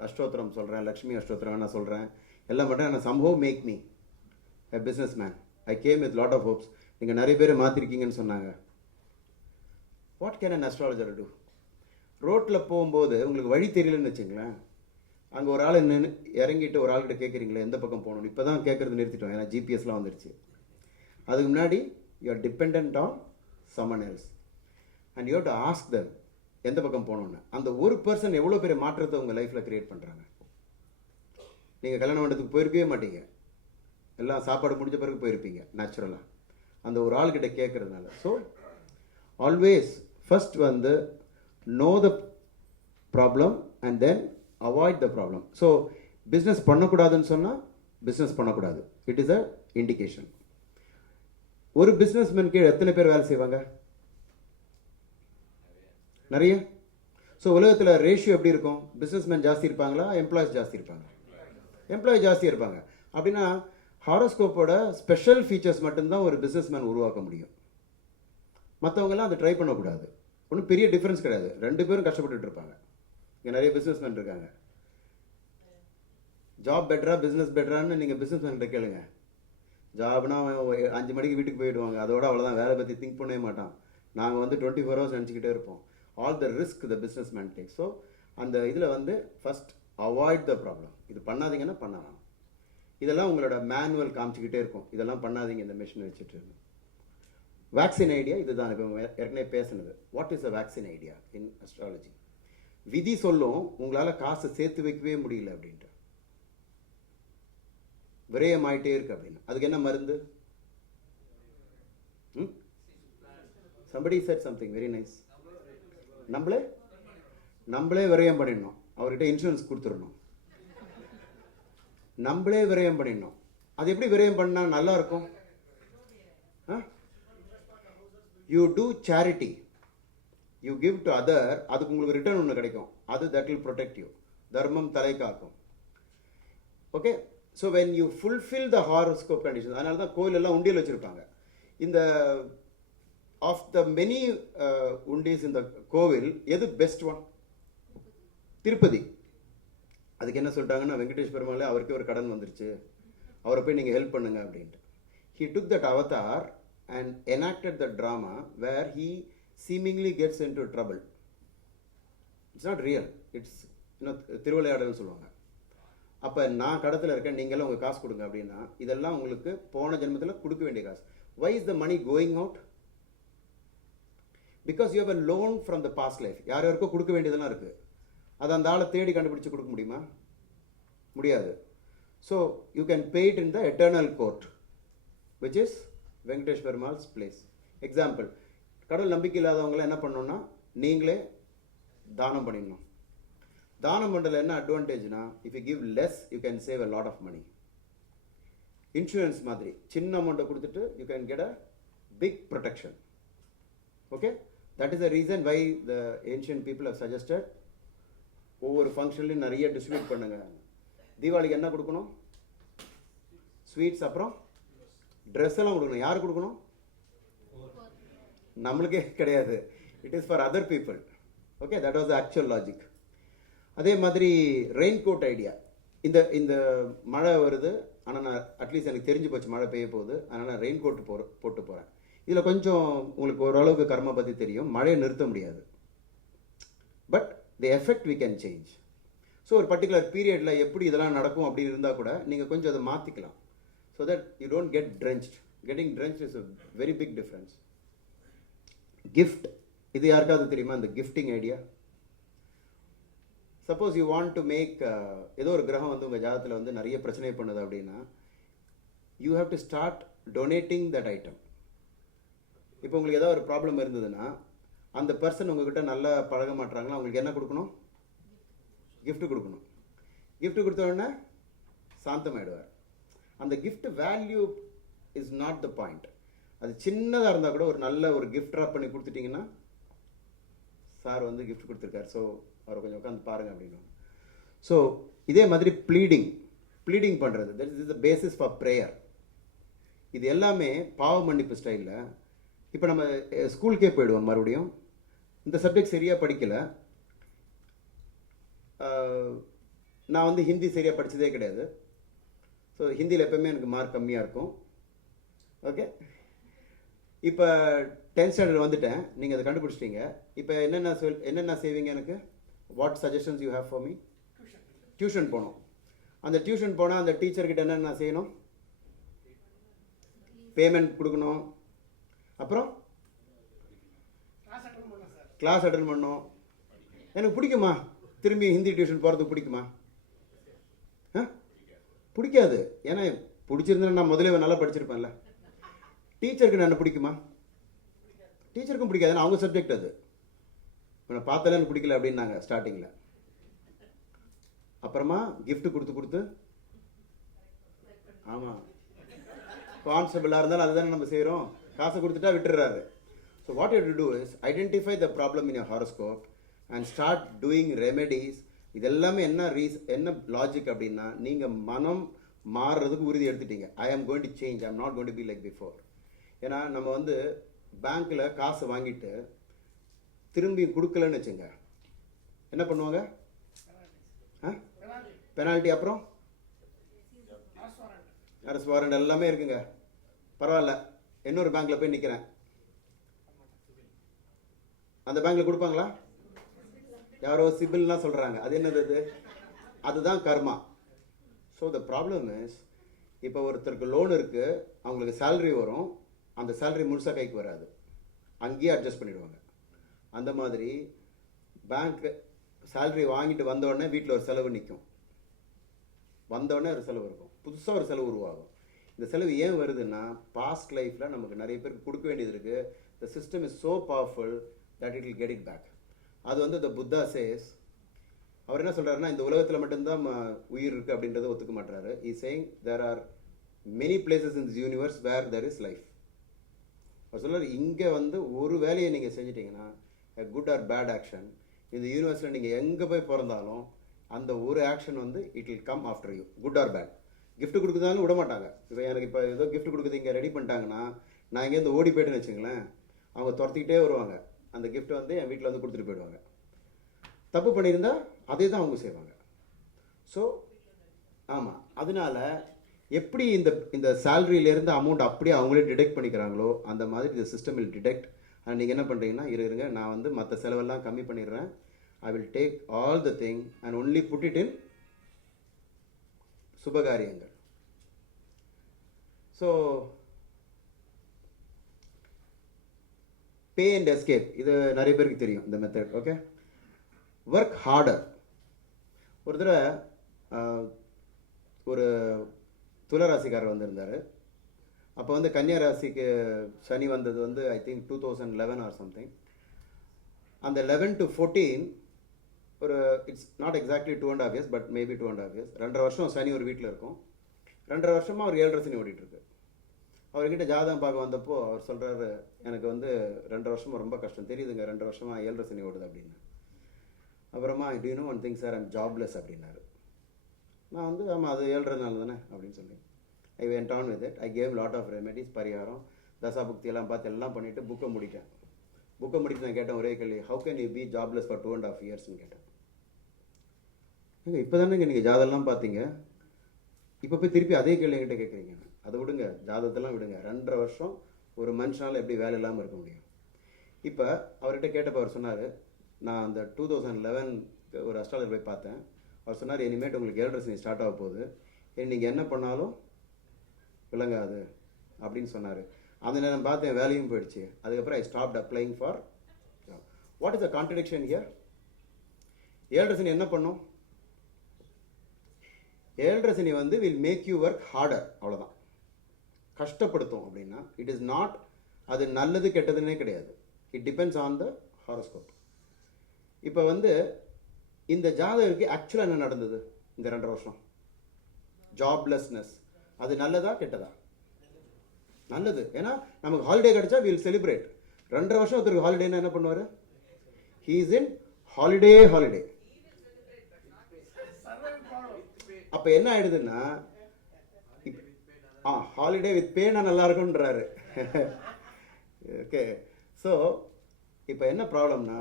அஷ்டோத்திரம் சொல்கிறேன், லக்ஷ்மி அஷ்டோத்திரம் நான் சொல்கிறேன், எல்லாம் பண்ணுறேன், நான் somehow make me a businessman. I came with lot of hopes. நீங்கள் நிறைய பேர் மாற்றிருக்கீங்கன்னு சொன்னாங்க. What can an astrologer do? ரோட்டில் போகும்போது உங்களுக்கு வழி தெரியலன்னு வச்சுங்களேன், அங்கே ஒரு ஆள் நின்று இறங்கிட்டு ஒரு ஆள்கிட்ட கேட்குறீங்களே எந்த பக்கம் போகணும், இப்போ தான் கேட்குறது நிறுத்திட்டோம், ஏன்னா ஜிபிஎஸ்லாம் வந்துடுச்சு. அதுக்கு முன்னாடி you are depend on someone else and you have to ask them எந்த பக்கம் போகணுன்னு. அந்த ஒரு பர்சன் எவ்வளோ பெரிய மாற்றத்தை உங்கள் லைஃப்பில் க்ரியேட் பண்ணுறாங்க. நீங்கள் கல்யாண மண்டபத்துக்கு போயிருக்கவே மாட்டீங்க, எல்லாம் சாப்பாடு முடிஞ்ச பிறகு போயிருப்பீங்க நேச்சுரலாக, அந்த ஒரு ஆள்கிட்ட கேட்குறதுனால. ஸோ ஆல்வேஸ் ஃபர்ஸ்ட் வந்து no the problem and then avoid the problem. So business பண்ணக்கூடாதுன்னு சொன்னால் பிஸ்னஸ் பண்ணக்கூடாது, இட் இஸ் அ இண்டிகேஷன். ஒரு பிஸ்னஸ்மேன் கீழே எத்தனை பேர் வேலை செய்வாங்க? நிறைய. ஸோ உலகத்தில் ரேஷியோ எப்படி இருக்கும்? பிஸ்னஸ்மேன் ஜாஸ்தி இருப்பாங்களா, எம்ப்ளாயிஸ் ஜாஸ்தி இருப்பாங்க? எம்ப்ளாயி ஜாஸ்தி இருப்பாங்க. அப்படின்னா ஹாரோஸ்கோப்போட ஸ்பெஷல் ஃபீச்சர்ஸ் மட்டும்தான் ஒரு பிஸ்னஸ்மேன் உருவாக்க முடியும். மற்றவங்கெல்லாம் அதை ட்ரை பண்ணக்கூடாது. ஒன்றும் பெரிய டிஃப்ரென்ஸ் கிடையாது, ரெண்டு பேரும் கஷ்டப்பட்டுட்டு இருப்பாங்க. இங்கே நிறைய பிஸ்னஸ்மேன் இருக்காங்க. ஜாப் பெட்டரா பிஸ்னஸ் பெட்டரான்னு நீங்கள் பிஸ்னஸ்மேன்கிட்ட கேளுங்க. ஜாப்னா 5 மணிக்கு வீட்டுக்கு போயிடுவாங்க, அதோட அவ்வளோதான், வேலை பற்றி திங்க் பண்ணவே மாட்டான். நாங்கள் வந்து 24 hours நினச்சிக்கிட்டே இருப்போம். All the risk the businessman take. So அந்த இதில் வந்து ஃபர்ஸ்ட் அவாய்ட் த ப்ராப்ளம். இது பண்ணாதீங்கன்னா பண்ணலாம். இதெல்லாம் உங்களோட மேனுவல் காமிச்சிக்கிட்டே இருக்கும், இதெல்லாம் பண்ணாதீங்க இந்த மிஷினை வச்சுட்டு. வேக்சின் ஐடியா இதுதான் இப்போ ஏற்கனவே பேசுனது. What is a vaccine idea in astrology? விதி சொல்லும் உங்களால் காசை சேர்த்து வைக்கவே முடியல அப்படின்ட்டு, விரயமாயிட்டே இருக்கு அப்படின்னு. அதுக்கு என்ன மருந்து? somebody said something very nice. நம்மளே விரயம் பண்ணிடணும், அவர்கிட்ட இன்சூரன்ஸ் கொடுத்துடணும், நம்மளே விரயம் பண்ணிடணும். அது எப்படி விரயம் பண்ணா நல்லா இருக்கும்? You do charity, you give to other, அதுக்கு உங்களுக்கு ரிட்டர்ன் ஒன்று கிடைக்கும், அது தட் வில் ப்ரொடெக்ட் யூ. தர்மம் தலை காக்கும். Okay, so when you fulfil the horoscope condition, அதனால தான் கோயிலெல்லாம் உண்டியல் வச்சுருப்பாங்க. இந்த ஆஃப் த மெனி உண்டிஸ் இந்த கோவில் எது பெஸ்ட் ஒன்? திருப்பதி. அதுக்கு என்ன சொல்லிட்டாங்கன்னா, வெங்கடேஷ் பெருமாளே அவருக்கே ஒரு கடன் வந்துருச்சு, அவரை போய் நீங்கள் ஹெல்ப் பண்ணுங்க அப்படின்ட்டு. He took that avatar and enacted the drama where he seemingly gets into trouble. It's not real. It's திருவிளையாடல்னு சொல்லுவாங்க. அப்போ நான் கடத்தில் இருக்கேன், நீங்களும் உங்கள் காசு கொடுங்க அப்படின்னா, இதெல்லாம் உங்களுக்கு போன ஜென்மத்தில் கொடுக்க வேண்டிய காசு. Why is the money going out? Because you have a loan from the past life. யாருக்கோ கொடுக்க வேண்டியதெல்லாம் இருக்குது, அதை அந்த ஆளை தேடி கண்டுபிடிச்சு கொடுக்க முடியுமா? முடியாது. So you can pay it in the eternal court, which is Venkatesh Perumal's place. Example, கடவுள் நம்பிக்கை இல்லாதவங்களை என்ன பண்ணணும்னா, நீங்களே தானம் பண்ணிடணும். தானம் பண்ணுறதுல என்ன அட்வான்டேஜ்னா, if you give less you can save a lot of money. Insurance மாதிரி சின்ன அமௌண்ட்டை கொடுத்துட்டு you can get a big protection. Okay, that is the reason why the ancient people have suggested ஒவ்வொரு ஃபங்க்ஷன்லையும் நிறைய டிஸ்ட்ரிபியூட் பண்ணுங்க. தீபாவளிக்கு என்ன கொடுக்கணும்? ஸ்வீட்ஸ், அப்புறம் ட்ரெஸ் எல்லாம் கொடுக்கணும். யார் கொடுக்கணும்? நம்மளுக்கே கிடையாது. It is for other people. Okay, that was the actual logic. அதே மாதிரி ரெயின் கோட் ஐடியா. இந்த மழை வருது, ஆனால் நான் அட்லீஸ்ட் எனக்கு தெரிஞ்சு போச்சு மழை பெய்ய போகுது, அதனால் நான் ரெயின் கோட் போட்டு போகிறேன். இதில் கொஞ்சம் உங்களுக்கு ஓரளவுக்கு கர்மா பற்றி தெரியும். மழையை நிறுத்த முடியாது, but the effect we can change. So ஒரு பர்டிகுலர் பீரியடில் எப்படி இதெல்லாம் நடக்கும் அப்படின்னு இருந்தால் கூட நீங்கள் கொஞ்சம் அதை மாற்றிக்கலாம். So that you don't get drenched. Getting drenched is a very big difference. Gift, இது யாருக்காவது தெரியுமா இந்த gifting idea? Suppose you want to make, ஏதோ ஒரு கிரகம் வந்து உங்கள் ஜாதகத்தில் வந்து நிறைய பிரச்சனை பண்ணுது அப்படின்னா, you have to start donating that item. இப்போ உங்களுக்கு ஏதோ ஒரு ப்ராப்ளம் இருந்ததுன்னா, அந்த பர்சன் உங்ககிட்ட நல்லா பழக மாட்டாங்களா, அவங்களுக்கு என்ன கொடுக்கணும்? கிஃப்ட் கொடுக்கணும். கிஃப்ட் கொடுத்த உடனே சாந்தமாயிடுவார். அந்த gift value is not the point. அது சின்னதாக இருந்தால் கூட ஒரு நல்ல ஒரு கிஃப்ட் ட்ராப் பண்ணி கொடுத்துட்டிங்கன்னா, சார் வந்து கிஃப்ட் கொடுத்துருக்காரு, ஸோ அவரை கொஞ்சம் உட்காந்து பாருங்க அப்படின்னு. ஸோ இதே மாதிரி ப்ளீடிங் பண்ணுறது, that is the basis for prayer. இது எல்லாமே பாவ மன்னிப்பு ஸ்டைலில். இப்போ நம்ம ஸ்கூலுக்கே போயிடுவோம். மறுபடியும் இந்த சப்ஜெக்ட் சரியாக படிக்கலை, நான் வந்து ஹிந்தி சரியாக படித்ததே கிடையாது. ஸோ ஹிந்தியில் எப்போவுமே எனக்கு மார்க் கம்மியாக இருக்கும். ஓகே, இப்போ 10th ஸ்டாண்டர்ட் வந்துட்டேன், நீங்கள் அதை கண்டுபிடிச்சிட்டீங்க. இப்போ என்னென்ன செய்வீங்க? எனக்கு what suggestions you have for me? Tuition போகணும். அந்த டியூஷன் போனால் அந்த டீச்சர்கிட்ட என்னென்ன செய்யணும்? பேமெண்ட் கொடுக்கணும். அப்புறம் கிளாஸ் அட்டன் பண்ணணும். எனக்கு பிடிக்குமா திரும்பி ஹிந்தி டியூஷன் போகிறதுக்கு? பிடிக்குமா? பிடிக்காது. ஏன்னா பிடிச்சிருந்தேன்னா நான் முதலே நல்லா படிச்சிருப்பேன்ல. டீச்சருக்கு என்ன பிடிக்குமா? டீச்சருக்கும் பிடிக்காது, ஏன்னா அவங்க சப்ஜெக்ட் அது. நான் பார்த்தாலே எனக்கு பிடிக்கல அப்படின்னாங்க ஸ்டார்டிங்கில். அப்புறமா கிஃப்ட் கொடுத்து ஆமாம், கான்ஸ்டபிளாக இருந்தாலும் அதுதானே நம்ம செய்கிறோம். காசை கொடுத்துட்டா விட்டுறாரு. So what you to do is identify the problem in your horoscope and start doing remedies. இது எல்லாமே என்ன லாஜிக் அப்படின்னா, நீங்கள் மனம் மாறுறதுக்கு உறுதி எடுத்துட்டீங்க. ஐ am going to change, I am not going to be like before. ஏன்னா நம்ம வந்து பேங்க்கில் காசு வாங்கிட்டு திரும்பி கொடுக்கலன்னு வச்சுங்க, என்ன பண்ணுவாங்க? பெனால்ட்டி, அப்புறம் அரெஸ்ட் வாரண்ட் எல்லாமே இருக்குங்க. பரவாயில்ல, இன்னொரு பேங்க்கில் போய் நிற்கிறேன், அந்த பேங்க்கில் கொடுப்பாங்களா? யாரோ சிபில்லாம் சொல்கிறாங்க, அது என்னது அது? அதுதான் கர்மா. ஸோ த ப்ராப்ளம் இஸ், இப்போ ஒருத்தருக்கு லோன் இருக்குது, அவங்களுக்கு சேலரி வரும், அந்த சேலரி முழுசாக கைக்கு வராது, அங்கேயே அட்ஜஸ்ட் பண்ணிடுவாங்க. அந்த மாதிரி பேங்க் சேலரி வாங்கிட்டு வந்தோடனே வீட்டில் ஒரு செலவு நிற்கும், வந்தோடனே ஒரு செலவு இருக்கும், புதுசாக ஒரு செலவு உருவாகும். இந்த செலவு ஏன் வருதுன்னா, பாஸ்ட் லைஃப்பில் நமக்கு நிறைய பேருக்கு கொடுக்க வேண்டியது இருக்குது. The system is so powerful that it will get it back. அது வந்து த புத்தா சேஸ். அவர் என்ன சொல்கிறாருன்னா, இந்த உலகத்தில் மட்டும்தான் உயிர் இருக்குது அப்படின்றத ஒத்துக்க மாட்டாரு. Is saying there are many places in this universe where there is life. அவர் சொல்கிறார், இங்கே வந்து ஒரு வேலையை நீங்கள் செஞ்சிட்டிங்கன்னா, குட் ஆர் பேட் ஆக்ஷன், இந்த யூனிவர்ஸில் நீங்கள் எங்கே போய் பிறந்தாலும் அந்த ஒரு ஆக்ஷன் வந்து it will come after you, good or bad. Gift கொடுக்குறதாலும் விட மாட்டாங்க. இப்போ எனக்கு இப்போ ஏதோ கிஃப்ட் கொடுக்குறது இங்கே ரெடி பண்ணிட்டாங்கன்னா, நான் இங்கேருந்து ஓடி போய்ட்டுன்னு வச்சுங்களேன், அவங்க துரத்திக்கிட்டே வருவாங்க, அந்த கிஃப்ட் வந்து என் வீட்டில் வந்து கொடுத்துட்டு போயிடுவாங்க. தப்பு பண்ணியிருந்தா அதே தான் அவங்க செய்வாங்க. ஸோ ஆமாம், அதனால எப்படி இந்த சேலரியிலேருந்து அமௌண்ட் அப்படியே அவங்களே டிடெக்ட் பண்ணிக்கிறாங்களோ, அந்த மாதிரி இந்த சிஸ்டம் வில் டிடெக்ட். அண்ட் நீங்கள் என்ன பண்ணுறீங்கன்னா, இருங்க நான் வந்து மற்ற செலவெல்லாம் கம்மி பண்ணிடுறேன், I will take all the thing and only put it in சுபகாரியங்கள். ஸோ பே அண்ட் எஸ்கேப், இது நிறைய பேருக்கு தெரியும் இந்த மெத்தட். Okay, work harder. ஒரு தடவை ஒரு துளராசிக்காரர் வந்திருந்தார். அப்போ வந்து கன்னியா ராசிக்கு சனி வந்தது வந்து ஐ திங்க் 2011 ஆர் சம்திங். அந்த 11 to 14 ஒரு it's not exactly 2.5 years, but maybe 2.5 years, 2.5 வருஷம் சனி ஒரு வீட்டில் இருக்கும். 2.5 வருஷமாக ஒரு 7.5 சனி ஓடிட்டுருக்கு. அவர்கிட்ட ஜாதகம் பார்க்க வந்தப்போ அவர் சொல்கிறாரு, எனக்கு வந்து 2 வருஷமாக ரொம்ப கஷ்டம் தெரியுதுங்க, 2 வருஷமாக 7 சனி ஓடுது அப்படின்னு. அப்புறமா do you know one thing sir, I'm jobless அப்படின்னாரு. நான் வந்து ஆமாம் அது 7 நாள் தானே அப்படின்னு சொல்லி I went on with it. I gave lot of remedies, பரிகாரம், தசா புக்தி எல்லாம் பார்த்து எல்லாம் பண்ணிவிட்டு புக்கை முடிட்டேன். புக்கை முடித்து நான் கேட்டேன் ஒரே கேள்வி, how can you be jobless for 2.5 இயர்ஸ்ன்னு கேட்டேன். இப்போ தானேங்க நீங்கள் ஜாதகம்லாம் பார்த்தீங்க, இப்போ போய் திருப்பி அதே கேள்வி என்கிட்ட கேட்குறீங்க. அதை விடுங்க, ஜாதகத்தெல்லாம் விடுங்க. 2.5 வருஷம் ஒரு மனுஷனால் எப்படி வேலை இல்லாமல் இருக்க முடியும்? இப்போ அவர்கிட்ட கேட்டப்போ அவர் சொன்னார், நான் அந்த 2011 ஒரு அஸ்ட்ராலஜர் போய் பார்த்தேன். அவர் சொன்னார், இனிமேட்டு உங்களுக்கு 7 சனி ஸ்டார்ட் ஆக போகுது, நீங்கள் என்ன பண்ணாலும் விளங்காது அப்படின்னு சொன்னார். அந்த நேரம் பார்த்தேன், வேலையும் போயிடுச்சு. அதுக்கப்புறம் I stopped applying for. What is the contradiction here? 7 Shani என்ன பண்ணும்? 7 சனி வந்து will make you work harder, அவ்வளோதான். கஷ்டப்படுத்தும் அப்படின்னா இட் இஸ் நாட், அது நல்லது கெட்டதுன்னே கிடையாது. It depends on the horoscope. இப்போ வந்து இந்த ஜாதகருக்கு ஆக்சுவலாக என்ன நடந்தது இந்த 2 வருஷம்? ஜாப்லெஸ்னஸ், அது நல்லதா கெட்டதா? நல்லது. ஏன்னா நமக்கு ஹாலிடே கிடைச்சா வில் செலிப்ரேட். 2 வருஷம் ஒருத்தருக்கு ஹாலிடேன்னா என்ன பண்ணுவார்? He is in holiday. அப்போ என்ன ஆயிடுதுன்னா, ஹாலிடே வித் பேனா நல்லா இருக்குன்றாரு. ஓகே, ஸோ இப்போ என்ன ப்ராப்ளம்னா,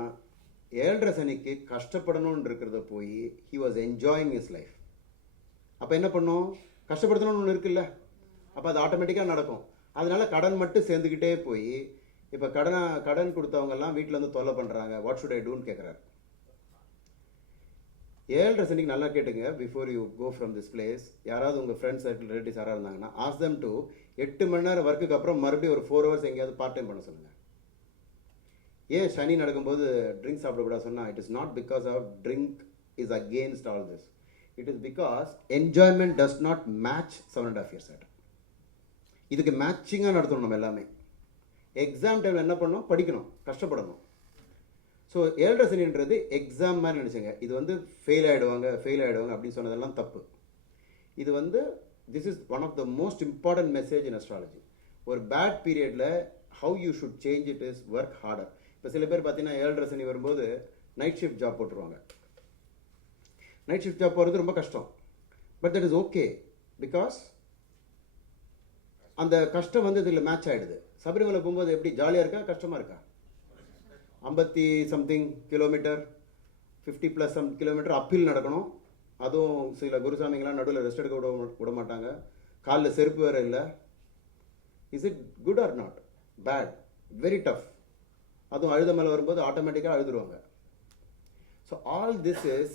7 சனிக்கு கஷ்டப்படணும்னு இருக்கிறத போய் he was enjoying his life. அப்போ என்ன பண்ணும்? கஷ்டப்படுத்தணும்னு ஒன்று இருக்குல்ல, அப்போ அது ஆட்டோமேட்டிக்காக நடக்கும். அதனால கடன் மட்டும் சேர்ந்துக்கிட்டே போய் இப்போ கடன் கொடுத்தவங்கெல்லாம் வீட்டில் வந்து தொல்லை பண்ணுறாங்க. வாட் ஷுட் ஐ டூன்னு கேட்குறாரு. 7 சனிக்கு நல்லா கேட்டுங்க, before you go from this place. யாராவது உங்கள் ஃப்ரெண்ட்ஸ் சர்க்கிள் ரிலேட்டிவ்ஸ் யாராவது இருந்தாங்கன்னா ஆஸ்க் தம் டு 8 மணி நேரம் ஒர்க்குக்கு அப்புறம் மறுபடியும் ஒரு 4 ஹவர்ஸ் எங்கேயாவது பார்ட் டைம் பண்ண சொல்லுங்கள். ஏன் சனி நடக்கும்போது ட்ரிங்க் சாப்பிடக்கூடாது சொன்னால், it is not because of drink is against all this. It is because enjoyment does not match 7.5 years at. இதுக்கு மேட்சிங்காக நடத்தணும் நம்ம எல்லாமே. எக்ஸாம் டைம் என்ன பண்ணணும்? படிக்கணும், கஷ்டப்படணும். ஸோ 7 சனின்றது எக்ஸாம் மாதிரி நினச்சிங்க. இது வந்து ஃபெயில் ஆகிடுவாங்க அப்படின்னு சொன்னதெல்லாம் தப்பு. இது வந்து this is one of the most important message in astrology. ஒரு பேட் பீரியடில் how you should change it is work harder. இப்போ சில பேர் பார்த்தீங்கன்னா 7 சனி வரும்போது நைட் ஷிஃப்ட் ஜாப் போட்டுருவாங்க. நைட் ஷிஃப்ட் ஜாப் போகிறது ரொம்ப கஷ்டம். But that is okay, because அந்த கஷ்டம் வந்து இதில் மேட்ச் ஆகிடுது. சபரிமலை போகும்போது எப்படி ஜாலியாக இருக்கா கஷ்டமாக இருக்கா? 50 something கிலோமீட்டர், 50+ some கிலோமீட்டர் அப்பில் நடக்கணும். அதுவும் சில குருசாமிங்கெல்லாம் நடுவில் ரெஸ்ட் எடுக்க விட மாட்டாங்க. காலில் செருப்பு வேறு இல்லை. Is it good or not? Bad, very tough. அதுவும் அழுத மேலே வரும்போது ஆட்டோமேட்டிக்காக அழுதுருவாங்க. So all this is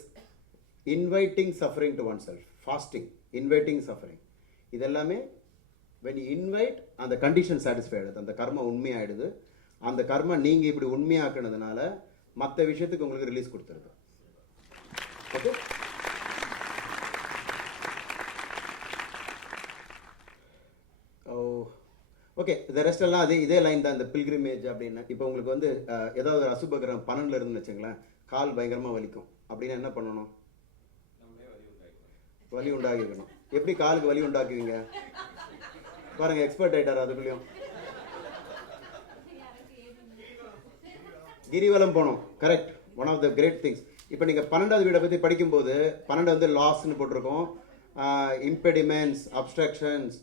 inviting suffering to oneself. Fasting, inviting suffering, இது எல்லாமே when you invite அந்த கண்டிஷன் சாட்டிஸ்ஃபை ஆகிடுது, அந்த கர்மா உண்மையாகிடுது. அந்த கர்மா நீங்கள் இப்படி உண்மையாக்குனதுனால மற்ற விஷயத்துக்கு உங்களுக்கு ரிலீஸ் கொடுத்துருது. ஓகே, ஓகே, இந்த ரெஸ்ட் எல்லாம் இதே லைன் தான். இந்த பில்கிரிமேஜ் அப்படின்னா இப்போ உங்களுக்கு வந்து ஏதாவது ஒரு அசுபகிரகம் 12 இருந்துன்னு வச்சுங்களேன், கால் பயங்கரமாக வலிக்கும் அப்படின்னா என்ன பண்ணணும்? வலி உண்டாக்கிக்கணும். எப்படி காலுக்கு வலி உண்டாக்குவீங்க பாருங்க, எக்ஸ்பர்ட் ஆயிட்டார் அதுக்குள்ளேயும். கிரிவலம் போனோம், correct, one of the great things. இப்போ நீங்கள் 12வது வீடை பற்றி படிக்கும்போது 12 வந்து லாஸ்ன்னு போட்டிருக்கோம், இம்பெடிமெண்ட்ஸ், அப்ஸ்ட்ரக்ஷன்ஸ்,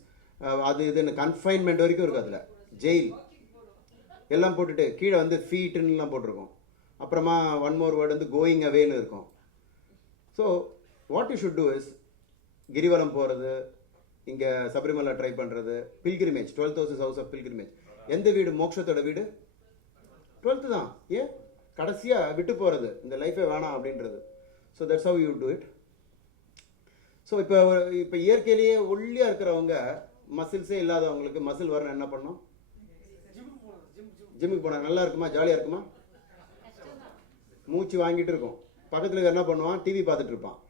அது இதுன்னு கன்ஃபைன்மெண்ட் வரைக்கும் இருக்குது. அதில் ஜெயில் எல்லாம் போட்டுட்டு கீழே வந்து ஃபீட்டுன்னுலாம் போட்டிருக்கோம். அப்புறமா ஒன் மோர் வேர்டு வந்து கோயிங் அவேன்னு இருக்கும். So what you should do is கிரிவலம் போகிறது, இங்கே சபரிமலை ட்ரை பண்ணுறது, pilgrimage, 12th house of pilgrimage. எந்த வீடு? மோட்சத்தோட வீடு 12th தான். ஏன் கடைசியாக விட்டு போகிறது, இந்த லைஃபே வேணாம் அப்படின்றது. So that's how you do it. So இப்போ இயற்கையிலேயே ஒல்லியாக இருக்கிறவங்க, மசில்ஸே இல்லாதவங்களுக்கு மசில் வரணும் என்ன பண்ணணும்? ஜிம்முக்கு போனால் நல்லா இருக்குமா? ஜாலியாக இருக்குமா? மூச்சு வாங்கிட்டு இருக்கும். பக்கத்தில் என்ன பண்ணுவான்? டிவி பார்த்துட்டு இருப்பான்.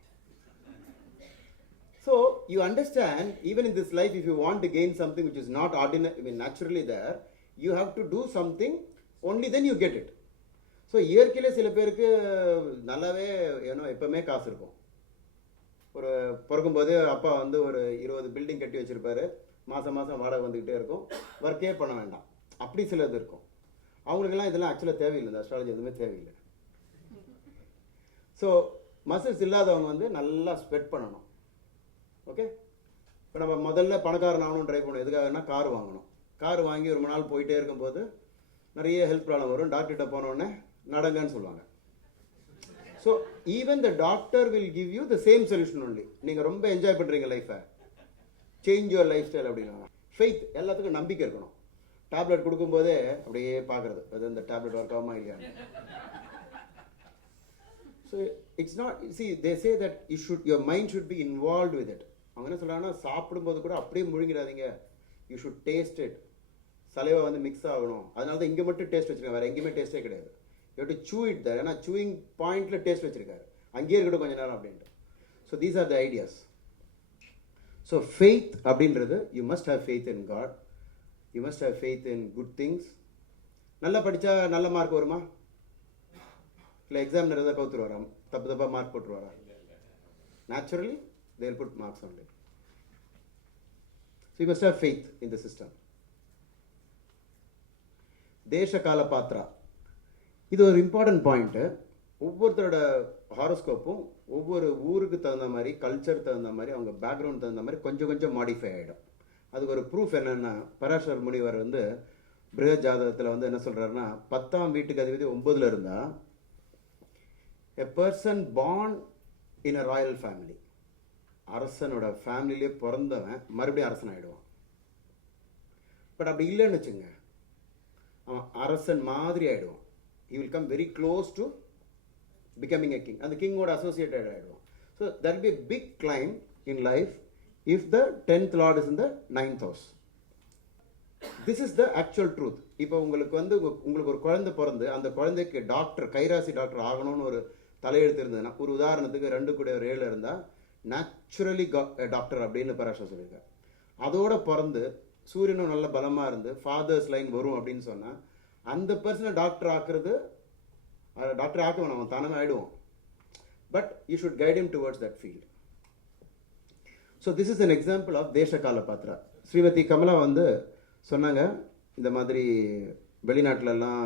So you understand, even in this life, if you want to gain something which is not ordinary, I mean naturally there, you have to do something, only then you get it. So இயற்கையிலே சில பேருக்கு நல்லாவே எப்பவுமே காசு இருக்கும். ஒரு பிறக்கும்போது அப்பா வந்து ஒரு 20 பில்டிங் கட்டி வச்சிருப்பாரு, மாதம் மாதம் வாடகை வந்துக்கிட்டே இருக்கும், ஒர்க்கே பண்ண வேண்டாம். அப்படி சிலது இருக்கும். அவங்களுக்கெல்லாம் இதெல்லாம் ஆக்சுவலாக தேவையில்லை, இந்த அஸ்ட்ராலஜி எதுவுமே தேவையில்லை. ஸோ மசில்ஸ் இல்லாதவங்க வந்து நல்லா ஸ்வெட் பண்ணணும். ஓகே, இப்போ நம்ம முதல்ல பணக்காரன் ஆகணும் ட்ரை பண்ணணும். எதுக்காகனா கார் வாங்கணும். கார் வாங்கி ரொம்ப நாள் போயிட்டே இருக்கும்போது நிறைய ஹெல்த் ப்ராப்ளம் வரும். டாக்டர்கிட்ட போனோடனே நடங்கன்னு சொல்லுவாங்க. So even the doctor will give you the same solution only. நீங்கள் ரொம்ப என்ஜாய் பண்ணுறீங்க லைஃப்பை, சேஞ்ச் யுவர் லைஃப் ஸ்டைல் அப்படின்னா. ஃபெய்த், எல்லாத்துக்கும் நம்பிக்கை இருக்கணும். டேப்லெட் கொடுக்கும்போதே அப்படியே பார்க்குறது, அது இந்த டேப்லெட் ஒர்க் ஆகுமா இல்லையா. So it's not, see they say that your mind should be involved with it. அவங்க என்ன சொல்கிறாங்கன்னா, சாப்பிடும்போது கூட அப்படியே முழுங்கிடாதீங்க, யூ ஷுட் டேஸ்ட் இட். சலைவா வந்து மிக்ஸ் ஆகணும். அதனால தான் இங்கே மட்டும் டேஸ்ட் வச்சுருக்காங்க, வேறு எங்கேயுமே டேஸ்ட்டே கிடையாது. You have to chew it there. ஏன்னா சூயிங் பாயிண்ட்டில் டேஸ்ட் வச்சுருக்காரு, அங்கேயே இருக்கட்டும் கொஞ்ச நேரம் அப்படின்ட்டு. So these are the ideas. So faith அப்படின்றது, you must have faith in God, you must have faith in good things. நல்லா படித்தா நல்ல மார்க் வருமா? இல்லை எக்ஸாம் நிறைய கவுத்துருவாரா, தப்பு தப்பாக மார்க் போட்டுருவாரா? Naturally they will put marks on it. So you must have faith in the system. தேச கால பாத்ரா, இது ஒரு இம்பார்ட்டன்ட் பாயிண்ட்டு. ஒவ்வொருத்தரோட ஹாரோஸ்கோப்பும் ஒவ்வொரு ஊருக்கு தகுந்த மாதிரி, கல்ச்சர் தகுந்த மாதிரி, அவங்க பேக்ரவுண்ட் தகுந்த மாதிரி கொஞ்சம் கொஞ்சம் மாடிஃபை ஆகிடும். அதுக்கு ஒரு ப்ரூஃப் என்னென்னா, பராசர் முனிவர் வந்து பிருஹத் ஜாதகத்தில் வந்து என்ன சொல்கிறாருன்னா, 10ஆம் வீட்டுக்கு அதிபதி 9ல் இருந்தால், a person born in a royal family, அரசனோட ஃபேமிலியிலே பிறந்தவன் மறுபடியும் அரசன் ஆகிடுவான். பட் அப்படி இல்லைன்னு வச்சுங்க, அவன் அரசன் மாதிரி ஆகிடுவான். he will come very close to becoming a king. அந்த கிங்கோட அசோசியேட்டட் ஆகிடுவான். So that will be a big climb in life if the 10th lord is in the 9th house. This is the actual truth. இப்போ உங்களுக்கு வந்து உங்களுக்கு ஒரு குழந்தை பிறந்து அந்த குழந்தைக்கு டாக்டர், கைராசி டாக்டர் ஆகணும்னு ஒரு தலையெழுத்து இருந்ததுன்னா, ஒரு உதாரணத்துக்கு 2 கூட 7 இருந்தால் நேச்சுரலி டாக்டர் அப்படின்னு பராசர் சொல்லியிருக்காரு. அதோட பிறந்து சூரியனும் நல்ல பலமாக இருந்து ஃபாதர்ஸ் லைன் வரும் அப்படின்னு சொன்னால், அந்த பர்சனை டாக்டர் ஆக்குறது, டாக்டர் ஆக்க வேணும், அவன் தானே ஆகிடுவான். But you should guide him towards that field. So this is an example of தேச கால பாத்ரா. ஸ்ரீமதி கமலா வந்து சொன்னாங்க, இந்த மாதிரி வெளிநாட்டிலலாம்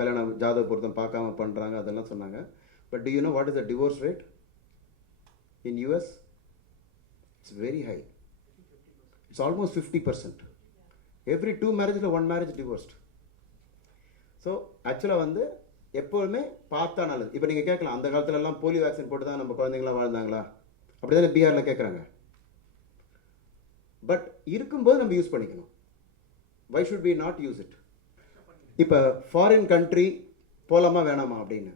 கல்யாணம் ஜாதக பொருத்தம் பார்க்காம பண்ணுறாங்க, அதெல்லாம் சொன்னாங்க. But do you know what is the divorce rate in US? It's very high. It's almost 50%. Every 2 marriages, 1 marriage divorced. So ஆக்சுவலாக வந்து எப்போதுமே பார்த்தா நல்லது. இப்போ நீங்கள் கேட்கலாம், அந்த காலத்துலலாம் போலியோ வேக்சின் போட்டு தான் நம்ம குழந்தைங்களாம் வாழ்ந்தாங்களா? அப்படி தானே பீகாரில் கேட்குறாங்க. பட் இருக்கும்போது நம்ம யூஸ் பண்ணிக்கணும். why should we not use it? இப்போ ஃபாரின் கண்ட்ரி போகலாமா வேணாமா அப்படின்னு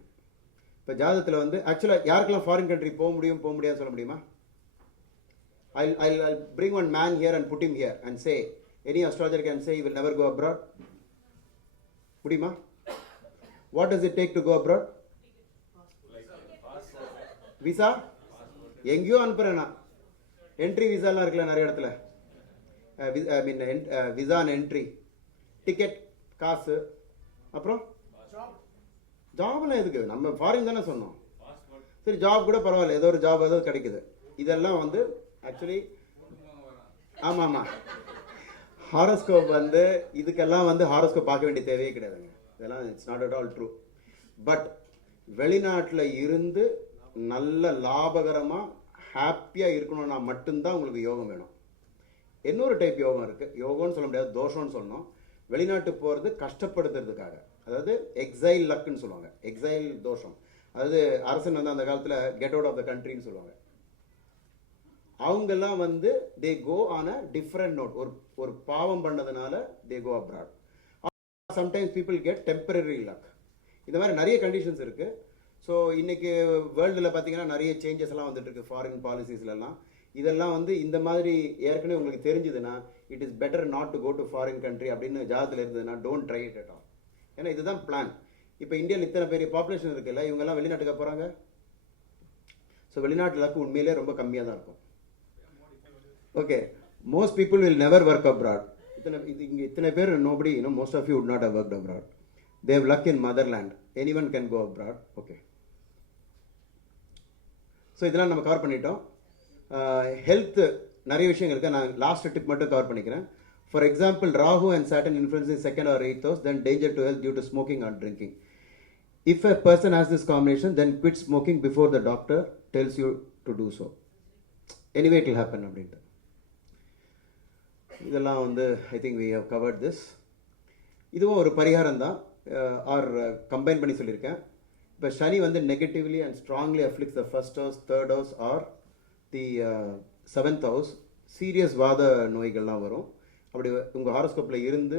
இப்போ ஜாதகத்தில் வந்து ஆக்சுவலாக யாருக்கெல்லாம் ஃபாரின் கண்ட்ரி போக முடியாது சொல்ல முடியுமா? I'll bring one man here and put him here and say, any astrologer can say he will never go abroad. முடியுமா? What does it take to go abroad? Visa எங்கேயோ அனுப்புகிறேன்னா, என்ட்ரி விசாலாம் இருக்குல்ல நிறைய இடத்துல, ஐ மீன் visa and entry, ticket, காசு, அப்புறம் ஜாப்லாம் எதுக்கு? நம்ம foreign தானே சொன்னோம். சரி, ஜாப் கூட பரவாயில்ல, ஏதோ ஒரு ஜாப் ஏதோ கிடைக்குது. இதெல்லாம் வந்து ஆக்சுவலி ஆமாம் ஹாரோஸ்கோப் வந்து இதுக்கெல்லாம் வந்து ஹாரோஸ்கோப் பார்க்க வேண்டிய தேவையே கிடையாதுங்க. இதெல்லாம் it's not at all true. But வெளிநாட்டில் இருந்து நல்ல லாபகரமாக ஹாப்பியாக இருக்கணும்னா மட்டும்தான் உங்களுக்கு யோகம் வேணும். இன்னொரு டைப் யோகம் இருக்குது, யோகம்னு சொல்ல முடியாது, தோஷம்னு சொல்லணும். வெளிநாட்டு போகிறது கஷ்டப்படுத்துறதுக்காக, அதாவது எக்ஸைல் லக்குன்னு சொல்லுவாங்க, எக்ஸைல் தோஷம். அதாவது அரசன் வந்து அந்த காலத்தில் கெட் அவுட் ஆஃப் த கண்ட்ரின்னு சொல்லுவாங்க. அவங்கெல்லாம் வந்து they go on a different note. ஒரு பாவம் பண்ணதுனால they go abroad. Sometimes people get temporary luck. இந்த மாதிரி நிறைய கண்டிஷன்ஸ் இருக்குது. ஸோ இன்றைக்கி வேர்ல்டில் பார்த்தீங்கன்னா நிறைய சேஞ்சஸ் எல்லாம் வந்துட்டு இருக்கு ஃபாரின் பாலிசிஸ்லாம். இதெல்லாம் வந்து இந்த மாதிரி ஏற்கனவே உங்களுக்கு தெரிஞ்சுதுன்னா, it is better not to go to foreign country அப்படின்னு ஜாதத்தில் இருந்ததுன்னா, don't try it at all. ஏன்னா இதுதான் பிளான். இப்போ இந்தியாவில் இத்தனை பெரிய பாப்புலேஷன் இருக்குல்ல, இவங்கெல்லாம் வெளிநாட்டுக்கு போகிறாங்க. ஸோ வெளிநாட்டு லக்கு உண்மையிலே ரொம்ப கம்மியாக தான் இருக்கும். Okay, most people will never work abroad. இத்தனை பேர் nobody, most of you would not have worked abroad. They have luck in motherland. Anyone can go abroad. Okay, so இதெல்லாம் நம்ம கவர் பண்ணிட்டோம். ஹெல்த் நிறைய விஷயங்கள் இருக்குது. நான் லாஸ்ட் டிப் மட்டும் கவர் பண்ணிக்கிறேன். For example, Rahu and Saturn influence in second or 8th house, then danger to health due to smoking or drinking. If a person has this combination, then quit smoking before the doctor tells you to do so. Anyway, it will happen அப்படின்ட்டு. இதெல்லாம் வந்து I think we have covered this. இதுவும் ஒரு பரிகாரம் தான், R combine பண்ணி சொல்லியிருக்கேன். இப்போ சனி வந்து negatively and strongly afflicts the first house, third house or the 7th house. Serious வாத நோய்கள்லாம் வரும். அப்படி உங்கள் ஹாரோஸ்கோப்பில் இருந்து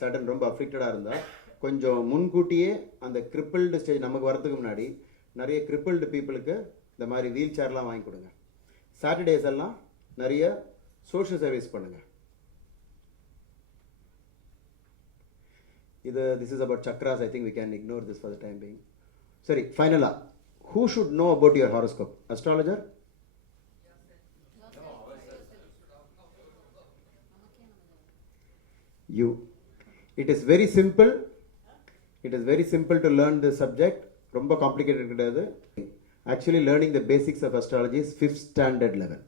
சாட்டன் ரொம்ப அஃப்ளிக்டடாக இருந்தால் கொஞ்சம் முன்கூட்டியே அந்த கிரிப்பிள்டு ஸ்டேஜ் நமக்கு வரதுக்கு முன்னாடி நிறைய கிரிப்பிள்டு பீப்புளுக்கு இந்த மாதிரி வீல் சேர்லாம் வாங்கி கொடுங்க. சாட்டர்டேஸ் எல்லாம் நிறைய சோஷியல் சர்வீஸ் பண்ணுங்கள். This is about chakras. I think we can ignore this for the time being. Sorry, finally, who should know about your horoscope? Astrologer? You. It is very simple. It is very simple to learn this subject. ரொம்ப complicated கிடையாது. Actually, learning the basics of astrology is 5th standard level.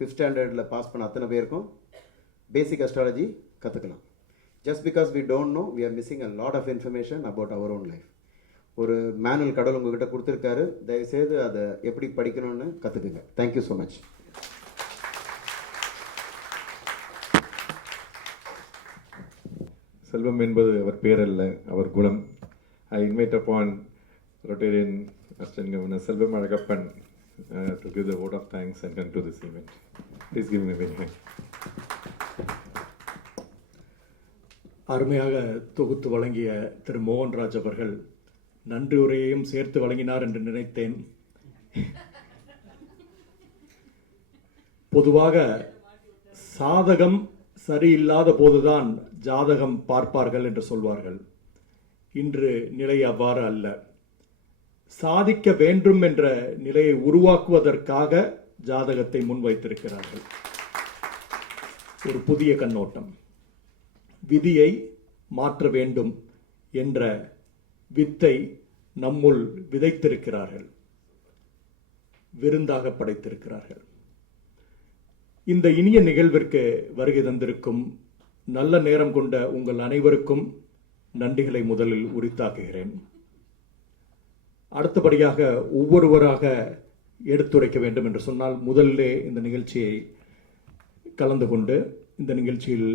5th standardல pass பண்ண அத்தனை பேருக்கும் basic astrology கற்றுக்கலாம். Just because we don't know, we are missing a lot of information about our own life. ஒரு manual கடவுள் உங்ககிட்ட கொடுத்துருக்காரு, தயவுசெய்து அதை எப்படி படிக்கணும்னு கற்றுக்குங்க. Thank you so much. செல்வம் என்பது அவர் பேர் அல்ல, அவர் குணம். I invite upon Rotarian assistant governor Selvam Alagappan to give the vote of thanks and conclude this event. Please give me a big hand. அருமையாக தொகுத்து வழங்கிய திரு மோகன்ராஜ் அவர்கள் நன்றி உரையையும் சேர்த்து வழங்கினார் என்று நினைத்தேன். பொதுவாக சாதகம் சரியில்லாத போதுதான் ஜாதகம் பார்ப்பார்கள் என்று சொல்வார்கள். இன்று நிலை அவ்வாறு அல்ல. சாதிக்க வேண்டும் என்ற நிலையை உருவாக்குவதற்காக ஜாதகத்தை முன்வைத்திருக்கிறார்கள். ஒரு புதிய கண்ணோட்டம். விதியை மாற்ற வேண்டும் என்ற வித்தை நம்முள் விதைத்திருக்கிறார்கள், விருந்தாக படைத்திருக்கிறார்கள். இந்த இனிய நிகழ்விற்கு வருகை தந்திருக்கும் நல்ல நேரம் கொண்ட உங்கள் அனைவருக்கும் நன்றிகளை முதலில் உரித்தாக்குகிறேன். அடுத்தபடியாக ஒவ்வொருவராக எடுத்துரைக்க வேண்டும் என்று சொன்னால், முதல்லே இந்த நிகழ்ச்சியை கலந்து கொண்டு இந்த நிகழ்ச்சியில்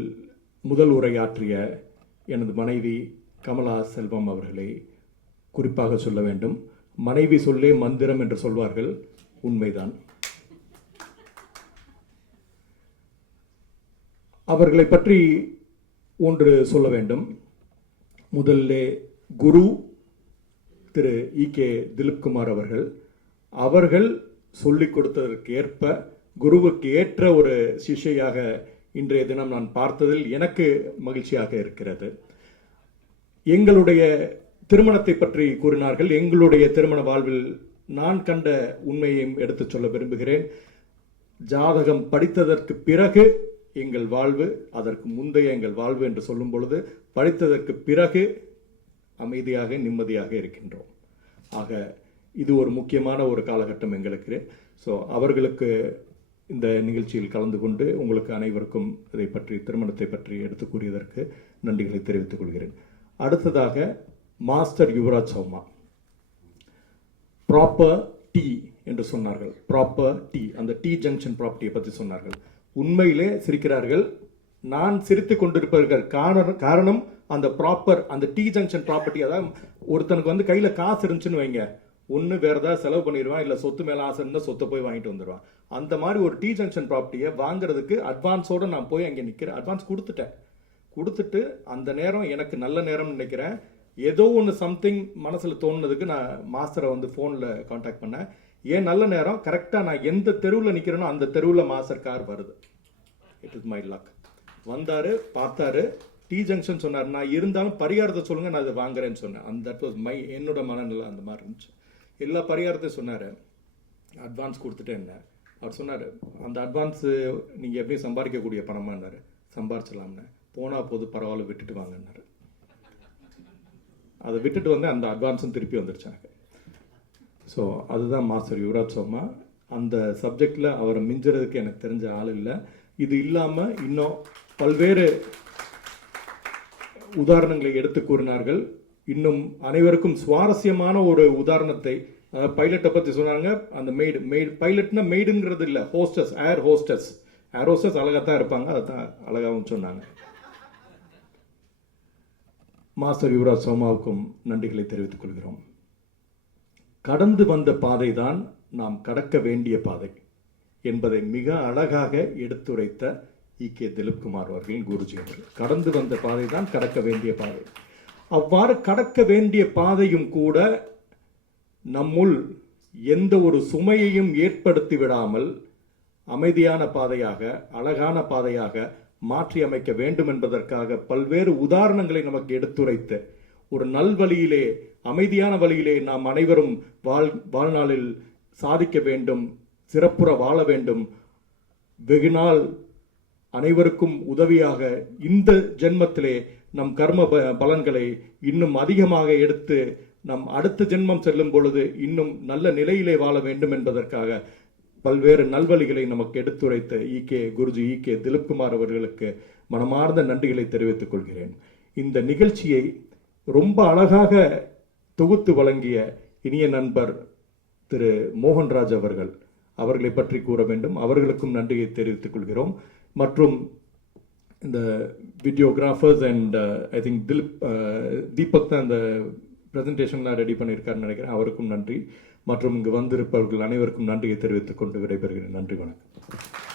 முதல் உரையாற்றிய எனது மனைவி கமலா செல்வம் அவர்களை குறிப்பாக சொல்ல வேண்டும். மனைவி சொல்லே மந்திரம் என்று சொல்வார்கள், உண்மைதான். அவர்களை பற்றி ஒன்று சொல்ல வேண்டும். முதல்ல குரு திரு E.K. திலீப்குமார் அவர்கள் சொல்லிக் கொடுத்ததற்கு ஏற்ப குருவுக்கு ஏற்ற ஒரு சிஷ்யாக இன்றைய தினம் நான் பார்த்ததில் எனக்கு மகிழ்ச்சியாக இருக்கிறது. எங்களுடைய திருமணத்தை பற்றி கூறினார்கள். எங்களுடைய திருமண வாழ்வில் நான் கண்ட உண்மையையும் எடுத்துச் சொல்ல விரும்புகிறேன். ஜாதகம் படித்ததற்கு பிறகு எங்கள் வாழ்வு, அதற்கு முந்தைய எங்கள் வாழ்வு என்று சொல்லும் பொழுது, படித்ததற்கு பிறகு அமைதியாக நிம்மதியாக இருக்கின்றோம். ஆக இது ஒரு முக்கியமான ஒரு காலகட்டம் எங்களுக்கு. ஸோ அவர்களுக்கு இந்த நிகழ்ச்சியில் கலந்து கொண்டு உங்களுக்கு அனைவருக்கும் இதை பற்றி, திருமணத்தை பற்றி எடுத்து கூறியதற்கு நன்றிகளை தெரிவித்துக் கொள்கிறேன். அடுத்ததாக மாஸ்டர் யுவராஜ் சௌமா ப்ராப்பர் டீ என்று சொன்னார்கள். ப்ராப்பர் டீ, அந்த டீ ஜங்ஷன் ப்ராப்பர்ட்டியை பற்றி சொன்னார்கள். உண்மையிலே சிரிக்கிறார்கள். நான் சிரித்து கொண்டிருப்பதற்கு காரணம் அந்த ப்ராப்பர், அந்த டீ ஜங்ஷன் ப்ராப்பர்ட்டி. அதாவது ஒருத்தனுக்கு வந்து கையில் காசு இருந்துச்சுன்னு வைங்க, ஒன்று வேறு ஏதாவது செலவு பண்ணிடுவான், இல்லை சொத்து மேலே ஆசை இருந்தால் சொத்தை போய் வாங்கிட்டு வந்துடுவான். அந்த மாதிரி ஒரு டீ ஜங்ஷன் ப்ராப்பர்ட்டியை வாங்குறதுக்கு அட்வான்ஸோடு நான் போய் அங்கே நிற்கிறேன். அட்வான்ஸ் கொடுத்துட்டு அந்த நேரம் எனக்கு நல்ல நேரம்னு நினைக்கிறேன். ஏதோ ஒன்று சம்திங் மனசில் தோணுனதுக்கு நான் மாஸ்டரை வந்து ஃபோனில் காண்டாக்ட் பண்ணேன். ஏன் நல்ல நேரம், கரெக்டாக நான் எந்த தெருவில் நிற்கிறேனோ அந்த தெருவில் மாஸ்டர் கார் வருது. It is my luck. வந்தார், பார்த்தாரு, டீ ஜங்ஷன் சொன்னார். நான் இருந்தாலும் பரிகாரத்தை சொல்லுங்கள், நான் அதை வாங்குறேன்னு சொன்னேன். அந்த தட் வாஸ் மை, என்னோட மனநிலை அந்த மாதிரி இருந்துச்சு. எல்லா பரிகாரத்தையும் சொன்னார். அட்வான்ஸ் கொடுத்துட்டு என்ன அவர் சொன்னார், அந்த அட்வான்ஸு நீங்கள் எப்படி சம்பாதிக்கக்கூடிய பணமானார். சம்பாரிச்சலாம்னு போனால் போது, பரவாயில்ல விட்டுட்டு வாங்கினார். அதை விட்டுட்டு வந்து அந்த அட்வான்ஸும் திருப்பி வந்துருச்சு எனக்கு. ஸோ அதுதான் மாஸ்டர் யுவராஜ் சௌமா. அந்த சப்ஜெக்டில் அவரை மிஞ்சுறதுக்கு எனக்கு தெரிஞ்ச ஆள் இல்லை. இது இல்லாமல் இன்னும் பல்வேறு உதாரணங்களை எடுத்து கூறினார்கள். இன்னும் அனைவருக்கும் சுவாரஸ்யமான ஒரு உதாரணத்தை, பைலட்டை பற்றி சொன்னாங்க. அந்த மெய்டு பைலட்னா மெய்டுங்கிறது இல்லை, ஹோஸ்டஸ், ஏர் ஹோஸ்டஸ். ஏர் ஹோஸ்டஸ் அழகாக தான் இருப்பாங்க, அதை தான் அழகாகவும் சொன்னாங்க. மாஸ்டர் யுவராஜ் சோமாவுக்கும் நன்றிகளை தெரிவித்துக் கொள்கிறோம். கடந்து வந்த பாதை தான் நாம் கடக்க வேண்டிய பாதை என்பதை மிக அழகாக எடுத்துரைத்த ஈகே திலீப்குமார் அவர்களின் குருஜி அவர்கள். கடந்து வந்த பாதை தான் கடக்க வேண்டிய பாதை. அவ்வாறு கடக்க வேண்டிய பாதையும் கூட நம்முள் எந்த ஒரு சுமையையும் ஏற்படுத்தி விடாமல் அமைதியான பாதையாக, அழகான பாதையாக மாற்றி அமைக்க வேண்டும் என்பதற்காக பல்வேறு உதாரணங்களை நமக்கு எடுத்துரைத்த ஒரு நல்வழியிலே, அமைதியான வழியிலே நாம் அனைவரும் வாழ்நாளில் சாதிக்க வேண்டும், சிறப்புற வாழ வேண்டும், வெகுநாள் அனைவருக்கும் உதவியாக இந்த ஜென்மத்திலே நம் கர்ம பலன்களை இன்னும் அதிகமாக எடுத்து நம் அடுத்த ஜென்மம் செல்லும் பொழுது இன்னும் நல்ல நிலையிலே வாழ வேண்டும் என்பதற்காக பல்வேறு நல்வழிகளை நமக்கு எடுத்துரைத்த குருஜி ஈகே திலீப்குமார் அவர்களுக்கு மனமார்ந்த நன்றிகளை தெரிவித்துக் கொள்கிறேன். இந்த நிகழ்ச்சியை ரொம்ப அழகாக தொகுத்து வழங்கிய இனிய நண்பர் திரு மோகன்ராஜ் அவர்களை பற்றி கூற வேண்டும். அவர்களுக்கும் நன்றியை தெரிவித்துக் கொள்கிறோம். மற்றும் இந்த videographers and I think Deepak தான் இந்த ப்ரெசன்டேஷன்லாம் ரெடி பண்ணியிருக்காருன்னு நினைக்கிறேன். அவருக்கும் நன்றி. மற்றும் இங்கு வந்திருப்பவர்கள் அனைவருக்கும் நன்றியை தெரிவித்துக் கொண்டு விடைபெறுகிறேன். நன்றி, வணக்கம்.